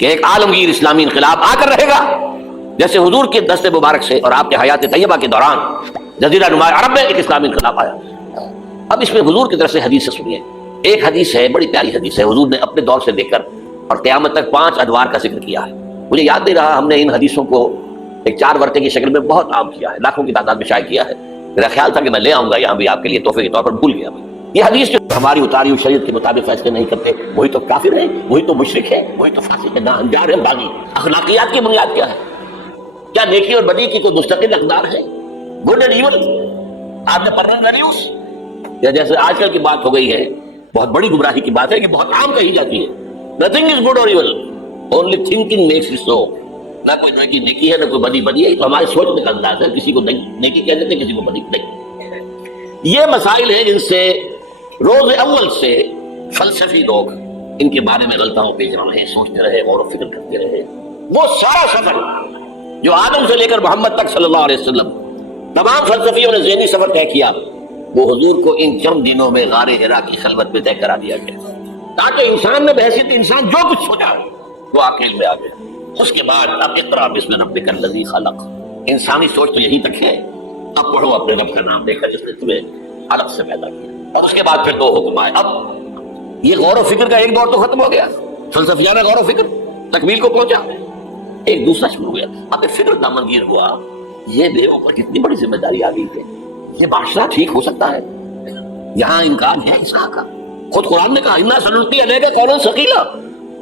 کہ ایک عالمگیر اسلامی انقلاب آ کر رہے گا جیسے حضور کے دست مبارک سے اور آپ کے حیات طیبہ کے دوران جزیرہ نما عرب میں ایک اسلامی انقلاب آیا۔ اب اس میں حضور کی طرف سے حدیث سنیے۔ ایک حدیث ہے، بڑی پیاری حدیث ہے، حضور نے اپنے دور سے لے کر اور قیامت تک 5 ادوار کا ذکر کیا ہے۔ مجھے یاد نہیں رہا، ہم نے ان حدیثوں کو ایک 4 ورقے کی شکل میں بہت عام کیا ہے، لاکھوں کی تعداد میں شائع کیا ہے۔ میرا خیال تھا کہ میں لے آؤں گا یہاں بھی آپ کے لیے تحفے کے طور پر، بھول گیا میں۔ یہ حدیث جو ہماری اتاری ہوئی شریعت کے مطابق فیصلے نہیں کرتے، وہی تو کافر ہے، وہی تو مشرک ہے، وہی تو فاسق ہے، ناہنجار ہے، باغی۔ اخلاقیات کی بنیاد کیا ہے؟ کیا نیکی اور بدی کی کوئی مستقل اقدار ہے؟ گڈ اینڈ ایول آپ نے پرنٹ ویلیوز، یا جیسے آج کل کی بات ہو گئی ہے، بہت بڑی گمراہی کی بات ہے کہ بہت عام کہی جاتی ہے، nothing is good or evil, only thinking makes it so۔ نہ کوئی نیکی نیکی ہے، نہ کوئی بدی بدی ہے، تو ہمارے سوچنے کا انداز ہے، کسی کو نیکی کہہ دیتے ہیں، کسی کو بدی نہیں۔ یہ مسائل ہیں جن سے روز اول سے فلسفی لوگ ان کے بارے میں غلطاؤں پیش رہے ہیں، سوچتے رہے، غور و فکر کرتے رہے۔ وہ سارا سفر جو آدم سے لے کر محمد تک صلی اللہ علیہ وسلم تمام فلسفیوں نے ذہنی سفر طے کیا، وہ حضور کو ان چند دنوں میں غار حرا کی خلوت میں طے کرا دیا گیا، تاکہ انسان نے بحیثیت انسان جو کچھ سوچا وہ عقل میں آ گیا۔ اس کے بعد اب اقرا بسم ربک الذی خلق، انسانی سوچ تو یہی تک ہے، اب پڑھو اپنے رب کا نام لے کر جس نے تمہیں علق سے پیدا کیا۔ اور اس کے بعد پھر 2 حکم آئے۔ اب یہ غور و فکر کا ایک دور تو ختم ہو گیا، فلسفیانہ غور و فکر تکمیل کو پہنچا، ایک دوسرا شروع ہو گیا۔ اب ایک فکر دامنگیر ہوا، یہ بے اوپر کتنی بڑی ذمہ داری آ گئی ہے، یہ معاشرہ ٹھیک ہو سکتا ہے؟ یہاں امکان ہے اصلاح کا؟ خود قرآن نے کہا انا سنلقی علیک قولا ثقیلا،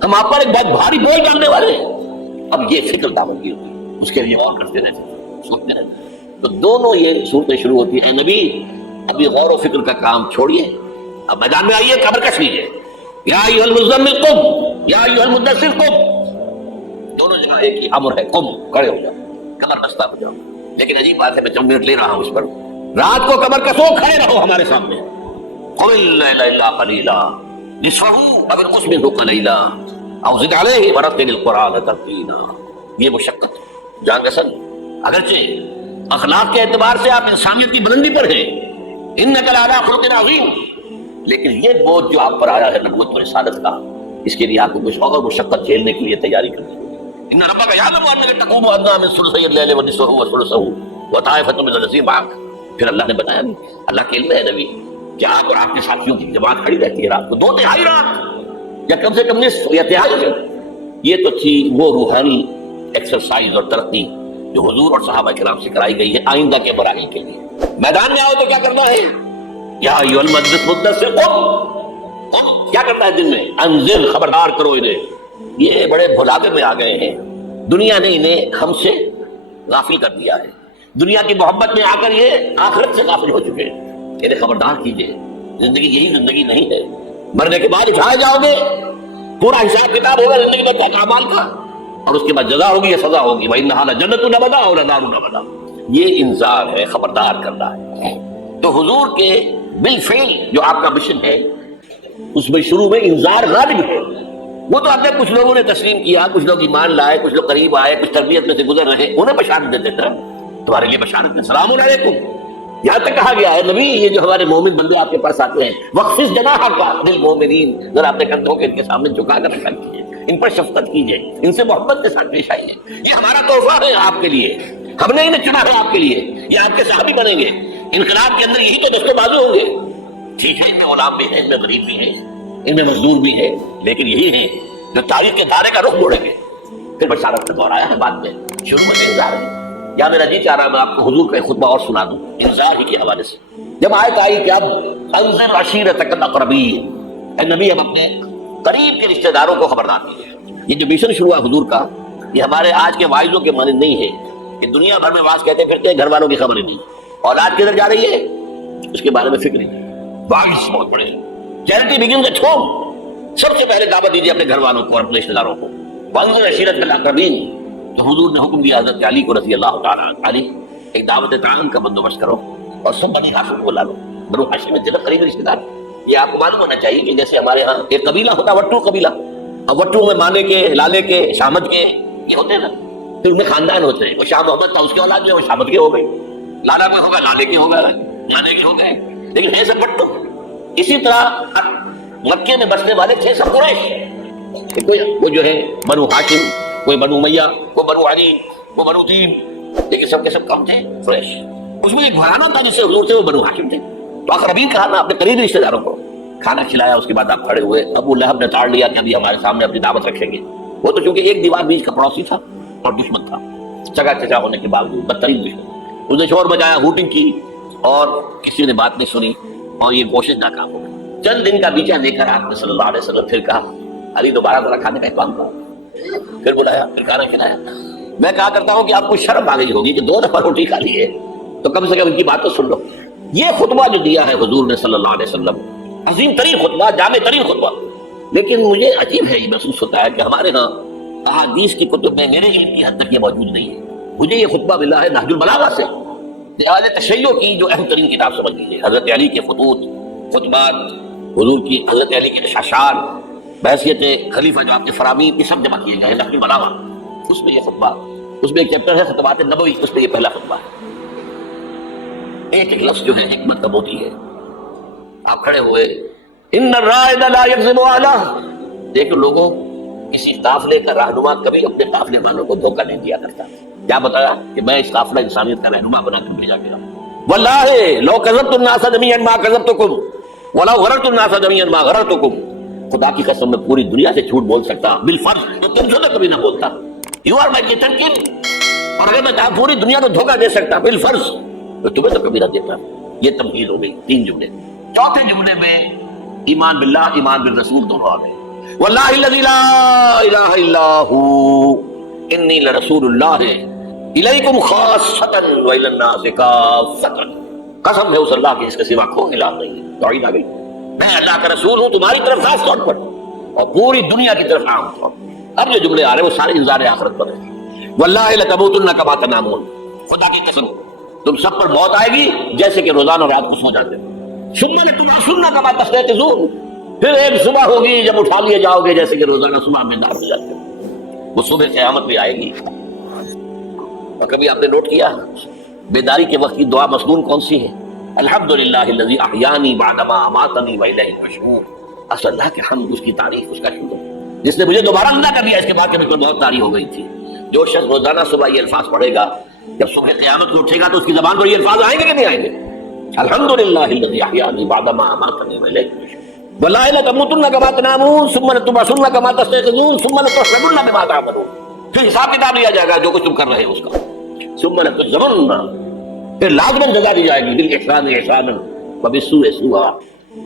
ہم آپ پر ایک بہت بھاری بوجھ ڈالنے والے ہیں۔ اب یہ فکر دامنگیر ہوئی، اس کے لیے غور کرتے رہتے، سوچتے رہتے۔ تو دونوں یہ صورتیں شروع ہوتی ہیں، اے نبی اب یہ غور و فکر کا کام چھوڑیے، اب میدان میں آئیے، کمر کس لیجیے، یا ایھا المزمل قم یا ایھا المدثر قم، دونوں جگہ ایک ہی امر ہے، قم، کھڑے ہو جاؤ، کمر بستہ ہو جاؤ۔ لیکن عجیب بات ہے، میں 4 منٹ لے رہا ہوں اس پر، رات کو کمر کسو کھڑے رہو ہمارے سامنے، قم اللیل الا قلیلا نصفہ او انقص منہ قلیلا او زد علیہ ورتل القرآن ترتیلا۔ یہ مشقت جان قسم، اگرچہ اخلاق کے اعتبار سے آپ انسانیت کی بلندی پر ہیں، انک لعلی خلق عظیم، لیکن یہ بوجھ جو آپ پر آیا ہے نبوت اور رسالت کا، اس کے لیے آپ کو کچھ اور مشقت جھیلنے کے لیے تیاری کرنی ہوگی۔ ان ربک یعلم انک تقوم ادنی من ثلثی اللیل ونصفہ وثلثہ وطائفۃ من الذین معک۔ پھر اللہ نے بتایا نہیں، اللہ کے علم ہے نبی کہ آپ اور آپ کے ساتھیوں کی جماعت کھڑی رہتی ہے رات کو 2/3 رات، یا کم سے کم نصف یا تہائی۔ یہ تو تھی وہ روحانی ایکسرسائز اور ترقی جو حضور اور صحابہ کرام سے کرائی گئی ہے آئندہ کے مراحل کے لیے۔ میدان میں آؤ تو کیا کرنا ہے، یا ایھا المدثر قم، کیا کرتا ہے دن میں، انذر، خبردار کرو انہیں۔ یہ بڑے بھلاوے میں آ گئے ہیں، دنیا نے انہیں ہم سے غافل کر دیا ہے، دنیا کی محبت میں آ کر یہ آخرت سے غافل ہو چکے ہیں۔ انہیں خبردار کیجئے، زندگی یہی زندگی نہیں ہے، مرنے کے بعد اٹھائے جاؤ گے، پورا حساب کتاب ہوگا زندگی میں تک اعمال کا، اور اس کے بعد جزا ہوگی یا سزا ہوگی، وَإِنَّهَا لَجَنَّةٌ أَبَدًا وَلَنَارٌ أَبَدًا۔ یہ انذار ہے، خبردار کرنا ہے۔ تو حضور کے بالفعل جو آپ کا مشن ہے اس میں شروع میں انذار غالب ہے۔ وہ تو آپ نے کچھ لوگوں نے تسلیم کیا، کچھ لوگ ایمان لائے، کچھ لوگ قریب آئے، کچھ تربیت میں سے گزر رہے، انہیں بشارت دے دیتا تمہارے لیے بشارت ہے، سلام علیکم۔ یہاں تک کہا گیا ہے نبی یہ جو ہمارے مومن بندے آپ کے پاس آتے ہیں، وَخْفِضْ جَنَاحَكَ لِلْمُؤْمِنِينَ، ذرا اپنے کندھوں کے ان کے سامنے جھکا کر رکھا کیجیے، ان پر شفقت کیجیے، ان سے محبت کے ساتھ پیش آئیے، یہ ہمارا تحفہ ہے آپ کے لیے، ہم نے انہیں چنا ہے آپ کے لیے، یہ آپ کے صحابی بنیں گے، انقلاب کے اندر یہی تو دست و بازو ہوں گے۔ ٹھیک ہے، ان میں غلام بھی ہیں، ان میں غریب بھی ہیں، ان میں مزدور بھی ہے، لیکن یہی ہیں جو تاریخ کے دائرے کا رخ موڑیں گے۔ پھر بشارت کا دور آیا ہے، بعد میں شروع میں انذار ہے۔ یا میرا جی چاہ رہا میں آپ کو حضور کا ایک خطبہ اور سنا دوں انذار ہی کے حوالے سے۔ جب آیت آئی کہ اب انذر عشیرتک الاقربین، اے نبی اب اپنے قریب کے رشتہ داروں کو خبردار کیجیے۔ یہ جو مشن شروع ہوا حضور کا، یہ ہمارے آج کے واعظوں کے مانند نہیں ہے کہ دنیا بھر میں واعظ کہتے پھرتے ہیں، گھر والوں کی خبر نہیں، اولاد کدھر جا رہی ہے اس کے بارے میں فکر نہیں۔ واعظ بہت بڑے، چیریٹی بگنز ایٹ ہوم، سب سے پہلے دعوت دیجیے اپنے گھر والوں کو اور اپنے رشتہ داروں کو۔ وانذر عشیرتک الاقربین، تو حضور نے حکم دیا حضرت علی کو رضی اللہ تعالیٰ عنہ، علی ایک دعوت تعام کا بندوبست کرو اور سب بنی ہاشم کو لا لو۔ بنو ہاشم میں جنت قریبی رشتہ دار، یہ آپ کو معلوم ہونا چاہیے کہ جیسے ہمارے ہاں ایک قبیلہ ہوتا ہے وٹو قبیلہ، اور وٹو میں مانے کے، لالے کے، شامت کے، یہ ہوتے ہیں نا، پھر ان میں خاندان ہوتے ہیں، وہ شاہ محمد تھا اس کے اولاد میں وہ شامت کے ہو گئے، لالا میں ہوگا لالے کے ہو گئے، نانے کے ہو گئے، لیکن ہے سب وٹو۔ اسی طرح مکے میں بسنے والے تھے سب قریش، وہ جو ہے بنو ہاشم، کوئی بنو امیہ، کوئی بنو علی، وہ بنو تیم، لیکن سب کے سب کم تھے قریش۔ اس میں ایک گھرانہ تھا جس سے حضور تھے، وہ بنو ہاشم تھے۔ تو اقربین کہا نا، اپنے قریبی رشتہ داروں کو کھانا کھلایا، اس کے بعد آپ کھڑے ہوئے۔ ابو لہب نے تاڑ لیا کہ ابھی ہمارے سامنے اپنی دعوت رکھیں گے، وہ تو چونکہ ایک دیوار بیچ کا پڑوسی تھا اور دشمن تھا، چگا چچا ہونے کے باوجود بدترین دشمن۔ اس نے شور بجایا، ہوٹنگ کی، اور کسی نے بات نہیں سنی، اور یہ کوشش ناکام ہو گئی۔ چند دن کا بیچا لے کر آپ نے صلی اللہ علیہ وسلم پھر کہا علی دوبارہ ذرا کھانے کا اہتمام کرو، پھر بلایا، پھر کھانا کھلایا۔ میں کہا کرتا ہوں کہ آپ کو شرم آ گئی ہوگی کہ 2 دفعہ روٹی کھا لی ہے، تو کم سے کم ان کی بات تو سن لو۔ یہ خطبہ جو دیا ہے حضور نے صلی اللہ علیہ وسلم، عظیم ترین خطبہ، جامع ترین خطبہ، لیکن مجھے عجیب ہے، یہ محسوس ہوتا ہے کہ ہمارے ہاں احادیث کی کتب میں میرے علم کی حد تک یہ موجود نہیں ہے۔ مجھے یہ خطبہ ملا ہے نہج البلاغہ سے، اہل تشیع کی جو اہم ترین کتاب سمجھ لیجیے، حضرت علی کے خطوط، خطبات، حضور کی حضرت علی کے اشعار، بحیثیت خلیفہ جو آپ کے فرامین، یہ سب جمع کیے گئے ہیں نہج البلاغہ۔ اس میں یہ خطبہ، اس میں ایک چیپٹر ہے خطبات نبوی، اس میں یہ پہلا خطبہ ہے۔ ایک ایک لفظ جو ہے حکمت کا موتی ہے۔ آپ کھڑے ہوئے، ان الرائد لا یکذب اہلہ، دیکھو لوگوں، کسی قافلے کا رہنما کبھی اپنے قافلے والوں کو دھوکہ نہیں دیا کرتا۔ کیا بتایا کہ میں اس قافلہ انسانیت کا رہنما بنا کر بھیجا گیا۔ واللہ لو کذبت الناس جميعا ما کذبتکم ولو غررت الناس جميعا ما غررتکم، خدا کی قسم میں پوری دنیا سے جھوٹ بول سکتا بالفرض، تو تم سے تو کبھی نہ بولتا۔ یو آر مائی کٹن کنگ، اور اگر میں پوری دنیا کو دھوکہ دے سکتا بالفرض، تو تمہیں تو کبھی نہ دیتا۔ یہ تمہید ہو گئی 3 جملے۔ چوتھے جملے میں ایمان باللہ، ایمان بالرسول دونوں آ گئے۔ واللہ الذی لا الہ الا ہو انی لرسول اللہ الیکم خاصۃ والی الناس کافۃ، قسم ہے اس اللہ کی جس کے سوا کوئی الہ نہیں ہے۔ توحید آ گئی، میں اللہ کا رسول ہوں تمہاری طرف خاص طور پر، اور پوری دنیا کی طرف عام طور پر۔ اب جو جملے آ رہے ہیں وہ سارے انذار آخرت پر ہیں۔ واللہ لتموتن کما تنامون، خدا کی قسم تم سب پر موت آئے گی جیسے کہ روزانہ رات کو سو جاتے ہو۔ ثم لتبعثن کما تستيقظون، پھر ایک صبح ہوگی جب اٹھا لیے جاؤ گے جیسے کہ روزانہ صبح میں بیدار ہو جاتے ہو۔ وہ صبح قیامت بھی آئے گی۔ اور کبھی آپ نے نوٹ کیا بیداری کے وقت کی دعا مسنون کون سی ہے؟ الحمدللہ الذی احیانی بعدما اماتنی والیہ النشور، اصل اللہ کے حمد، اس کی تعریف، اس کا شکر، جس نے مجھے دوبارہ زندہ کر دیا۔ اس کے بعد کہ مجھ پر بہت تاریخ ہو گئی تھی۔ جو شخص روزانہ صبح یہ الفاظ پڑھے گا، جب صبح قیامت کو اٹھے گا تو اس کی زبان پر یہ الفاظ آئیں گے کہ نہیں آئیں گے؟ الحمدللہ الذی احیانی بعدما اماتنی والیہ النشور، واللہ لتموتن کما تنامون ثم لتبعثن کما تستيقظون ثم لتحسبن بما تعملون، پھر حساب کتاب لیا جائے گا جو کچھ تم کر رہے ہو اس کا۔ ثم لتجزون، پھر لازماً جزا دی جائے گی، بالاحسان احسانا وبالسوء سوءا،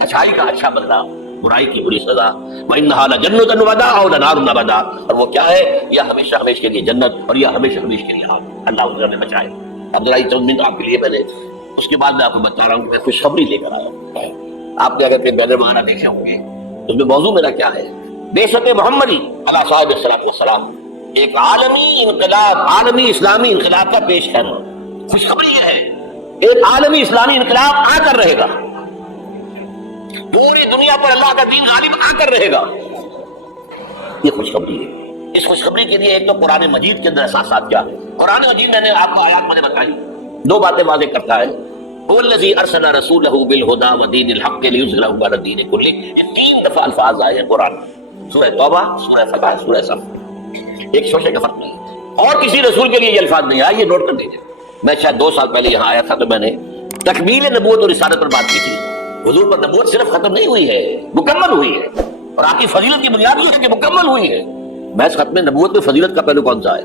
اچھائی کا اچھا بدلہ، برائی کی بری سزا۔ وانھا لجنۃ وبدا او لنار وبدا، اور وہ کیا ہے؟ یا ہمیشہ ہمیشہ کے لیے جنت، اور یا ہمیشہ ہمیشہ کے لیے آگ۔ اللہ اس ہمیں بچائے۔ اب ذرا یہ چند منٹ آپ کے لیے پہلے، اس کے بعد میں آپ کو بتا رہا ہوں کہ میں خوشخبری لے کر آیا ہوں۔ آپ نے اگر کوئی بینر وغیرہ دیکھے ہوں گے، اس میں موضوع میرا کیا ہے؟ بعثت محمدی علی صاحب الصلاۃ والسلام، ایک عالمی انقلاب، عالمی اسلامی انقلاب کا پیش خیمہ۔ خوشخبری یہ ہے ایک عالمی اسلامی انقلاب آ کر رہے گا، پوری دنیا پر اللہ کا دین غالب آ کر رہے گا، یہ خوشخبری ہے۔ اس خوشخبری کے لیے ایک تو قرآن مجید کے اندر احساسات کیا ہے؟ قرآن مجید میں نے آپ کو آیات میں نے بتائی، 2 باتیں واضح کرتا ہے۔ هو الذی ارسل رسولہ بالہدی ودین الحق لیظہرہ علی الدین کلہ، یہ 3 دفعہ الفاظ آئے ہیں قرآن، سورہ توبہ، سورہ فتح، سورہ صف، ایک شوشے کا فرق نہیں۔ اور کسی رسول کے لیے یہ الفاظ نہیں آئے، یہ نوٹ کر دیجیے۔ میں شاید 2 سال پہلے یہاں آیا تھا تو میں نے تکمیل نبوت اور رسالت پر بات کی تھی۔ حضور پر نبوت صرف ختم نہیں ہوئی ہے، مکمل ہوئی ہے، اور آپ کی فضیلت کی بنیاد یہ ہے کہ مکمل ہوئی ہے۔ محض ختم نبوت میں فضیلت کا پہلو کون سا ہے؟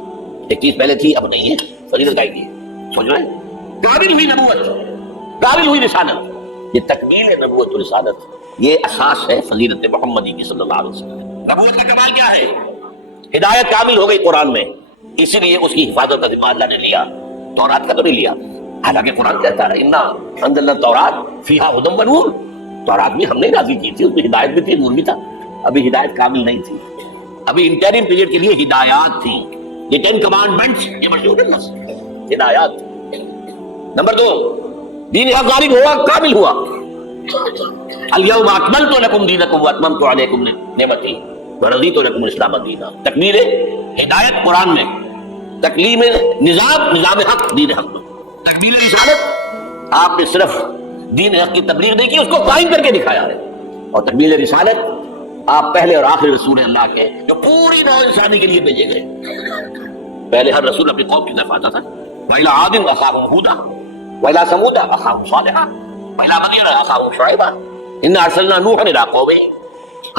ایک چیز پہلے تھی اب نہیں ہے، فضیلت آئی ہے، سمجھ رہے ہیں؟ قابل ہوئی نبوت، قابل ہوئی رسالت، یہ تکمیل نبوت و رسالت، یہ اساس ہے فضیلت محمدی کی صلی اللہ علیہ وسلم۔ نبوت کا کمال کیا ہے؟ ہدایت کامل ہو گئی قرآن میں، اسی لیے اس کی حفاظت کا ذمہ اللہ نے لیا، تورات کا تو نہیں لیا۔ حالانکہ قرآن کہتا ہے انا انزلنا التوراۃ فیہا ھدی ونور، تورات بھی ہم نے نازل کی تھی، اس میں ہدایت بھی تھی، نور بھی تھا۔ ابھی ہدایت کامل نہیں تھی، ابھی انٹرم پیریڈ کے لیے ہدایات تھی۔ یہ 10 کمانڈمنٹس، یہ مشہور ہے لفظ، ہدایات۔ نمبر 2، دین حق غالب ہوا، کامل ہوا۔ الیوم اکملت لکم دینکم واتممت علیکم نعمتی ورضیت لکم الاسلام دینا۔ تکمیل ہدایت قرآن میں، تکمیل نظام حق دین حق میں، تکمیل رسالت آپ نے صرف دین حق کی تبلیغ نہیں کی، اس کو قائم کر کے دکھایا ہے۔ اور تکمیل رسالت آپ پہلے اور آخری رسول ہیں اللہ کے جو پوری نوع انسانی کے لیے بھیجے گئے. پہلے ہر رسول اپنی قوم کی طرف آتا تھا. وَإِلَىٰ عَادٍ أَخَاهُمْ هُودًا وَإِلَىٰ ثَمُودَ أَخَاهُمْ صَالِحًا وَإِلَىٰ مَدْيَنَ أَخَاهُمْ شُعَيْبًا إِنَّا أَرْسَلْنَا نُوحًا إِلَىٰ قَوْمِهِ.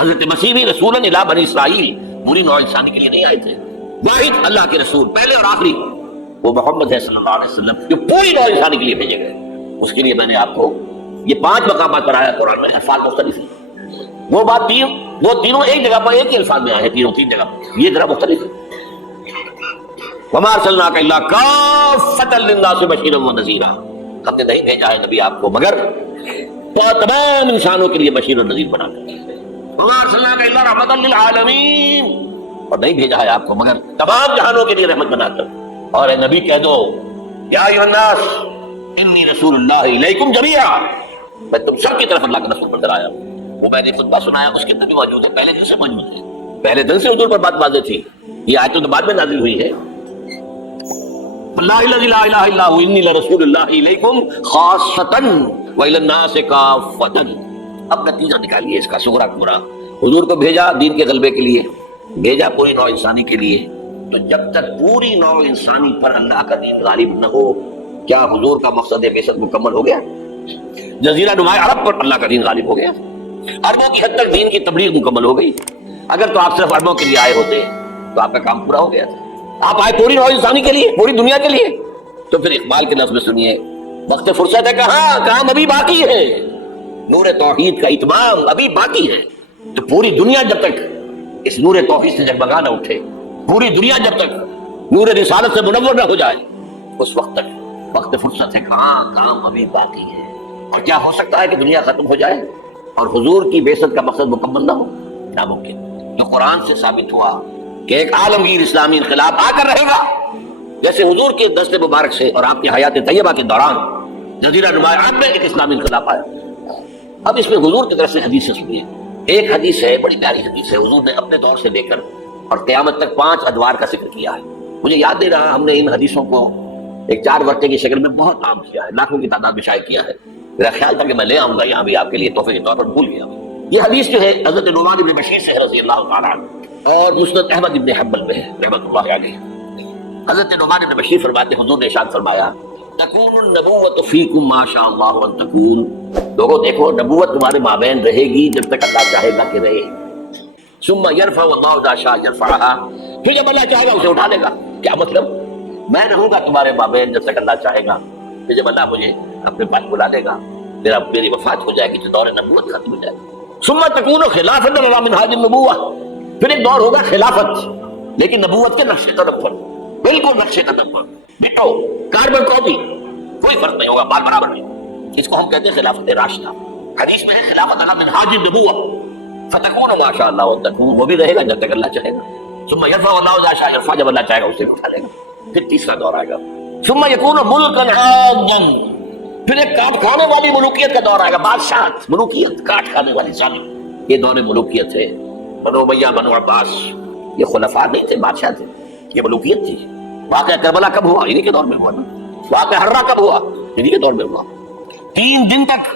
حضرت مسیح بھی رسولاً إِلَىٰ بنی اسرائیل پوری نوع انسانی کے لیے نہیں آئے تھے. واحد اللہ کے رسول پہلے اور آخری وہ محمد ہے صلی اللہ علیہ وسلم جو پوری نوع انسانی کے لیے بھیجے گئے. اس کے لیے میں نے آپ کو یہ 5 مقامات پر آیا قرآن میں الفاظ مختلف ہیں. وہ تینوں ایک جگہ پر ایک ہی الفاظ میں آئے ہیں. تین جگہ پر یہ ذرا مختلف ہے. وَمَا أَرْسَلْنَاكَ إِلَّا كَافَّةً لِلنَّاسِ بَشِيرًا وَنَذِيرًا. ہم نے نہیں بھیجا ہے نبی آپ کو مگر تمام انسانوں کے لیے بشیر اور نذیر بنا کر. وَمَا أَرْسَلْنَاكَ إِلَّا رَحْمَةً لِلْعَالَمِينَ. اور نہیں بھیجا ہے آپ کو مگر تمام جہانوں کے لیے رحمت بنا کر. اور اے نبی کہہ دو یا ایھا الناس انی رسول اللہ الیکم جمیعا. میں تم سب کی طرف اللہ کا رسول بن کر آیا ہوں. وہ میں نے خطبہ سنایا اس کے اندر بھی موجود ہے. پہلے دن سے موجود ہے. پہلے دن سے حضور پر بات واضح تھی. یہ آیت تو بعد میں نازل ہوئی ہے. اللہ الذی لا الہ الا هو انی لرسول اللہ الیکم خاصۃ وإلی الناس کافۃ. اب نتیجہ نکالیے اس کا صغرا کبرا. حضور کو بھیجا دین کے غلبے کے لیے, بھیجا پوری نوع انسانی کے لیے. تو جب تک پوری نوع انسانی پر اللہ کا دین غالب نہ ہو, کیا حضور کا مقصد بعثت مکمل ہو گیا؟ جزیرہ نماء عرب پر اللہ کا دین غالب ہو گیا. عربوں کی حد تک دین کی تبلیغ مکمل ہو گئی. اگر تو آپ صرف عربوں کے لیے آئے ہوتے تو آپ کا کام پورا ہو گیا تھا. آپ آئے پوری نوع انسانی کے لیے, پوری دنیا کے لیے. تو پھر اقبال کے لفظ میں سنیے, وقت فرصت ہے کہاں, کام ابھی باقی ہے. نور توحید کا اتمام ابھی باقی ہے. تو پوری دنیا جب تک اس نور توحید سے جگمگا نہ اٹھے, پوری دنیا جب تک نور رسالت سے منور نہ ہو جائے, اس وقت تک وقت فرصت ہے کہاں, کام ابھی باقی ہے. اور کیا ہو سکتا ہے کہ دنیا ختم ہو جائے اور حضور کی بعثت کا مقصد مکمل نہ ہو؟ ناممکن. تو قرآن سے ثابت ہوا کہ ایک عالمگیر اسلامی انقلاب آ کر رہے گا. جیسے حضور کے دست مبارک سے اور آپ کی حیات طیبہ کے دوران جزیرہ نماء عرب میں ایک اسلامی انقلاب آیا. اب اس میں حضور کی طرف سے حدیث سنیے. ایک حدیث ہے, بڑی پیاری حدیث ہے. حضور نے اپنے دور سے لے کر اور قیامت تک 5 ادوار کا ذکر کیا ہے. مجھے یاد نہیں رہا, ہم نے ان حدیثوں کو ایک 4 ورقے کی شکل میں بہت عام کیا ہے, لاکھوں کی تعداد میں شائع کیا ہے. میرا خیال تھا کہ میں لے آؤں گا یہاں بھی آپ کے لیے تحفے کے طور پر, بھول گیا. یہ حدیث جو ہے حضرت نعمان بن بشیر سے رضی اللہ تعالیٰ عنہ اور مسند احمد بن حنبل میں ہے رحمۃ اللہ علیہ. حضرت نعمان بن بشیر فرماتے حضور نے ارشاد فرمایا تکون النبوۃ فیکم ما شاء اللہ ان تکون. لوگوں دیکھو, نبوت تمہارے مابین رہے گی جب تک اللہ چاہے گا کہ رہے. ثم يرفع الله اذا شاء يرفعها. پھر جب اللہ چاہے گا اسے اٹھا لے گا. کیا مطلب؟ میں رہوں گا تمہارے مابین جب تک اللہ چاہے گا, پھر جب اللہ مجھے اپنے پاس بلا لے گا, میری وفات ہو جائے گی تو دور نبوت ختم ہو جائے گا. ثم تكون خلافۃ علی منہاج النبوۃ. پھر ایک دور ہوگا خلافت, لیکن نبوت کے نقش قدم پر, بالکل نقش قدم پر, ڈٹو کاربن کاپی, کوئی فرق نہیں ہوگا, بال برابر نہیں. اس کو ہم کہتے ہیں خلافت راشدہ. حدیث میں ہے خلافت علی منہاج النبوۃ فتكون ما شاء اللہ وتكون. وہ بھی رہے گا جب تک اللہ چاہے گا. ثم يرفع الله اذا شاء يرفع. جب اللہ چاہے گا اسے اٹھا لے گا. پھر تیسرا دور آئے گا. ثم يكون ملكا عاما. پھر ایک کاٹ کھانے والی ملوکیت کا دور آئے گا. بادشاہت, ملوکیت, کاٹ کھانے والی ظالم. یہ دور ملوکیت ہے. بنو امیہ, بنو عباس, یہ خلفاء نہیں تھے, بادشاہ تھے. یہ ملوکیت تھی. واقعہ کربلا کب ہوا؟ انہی کے دور میں ہوا. واقعہ ہررا کب ہوا؟ انہی کے دور میں ہوا. 3 دن تک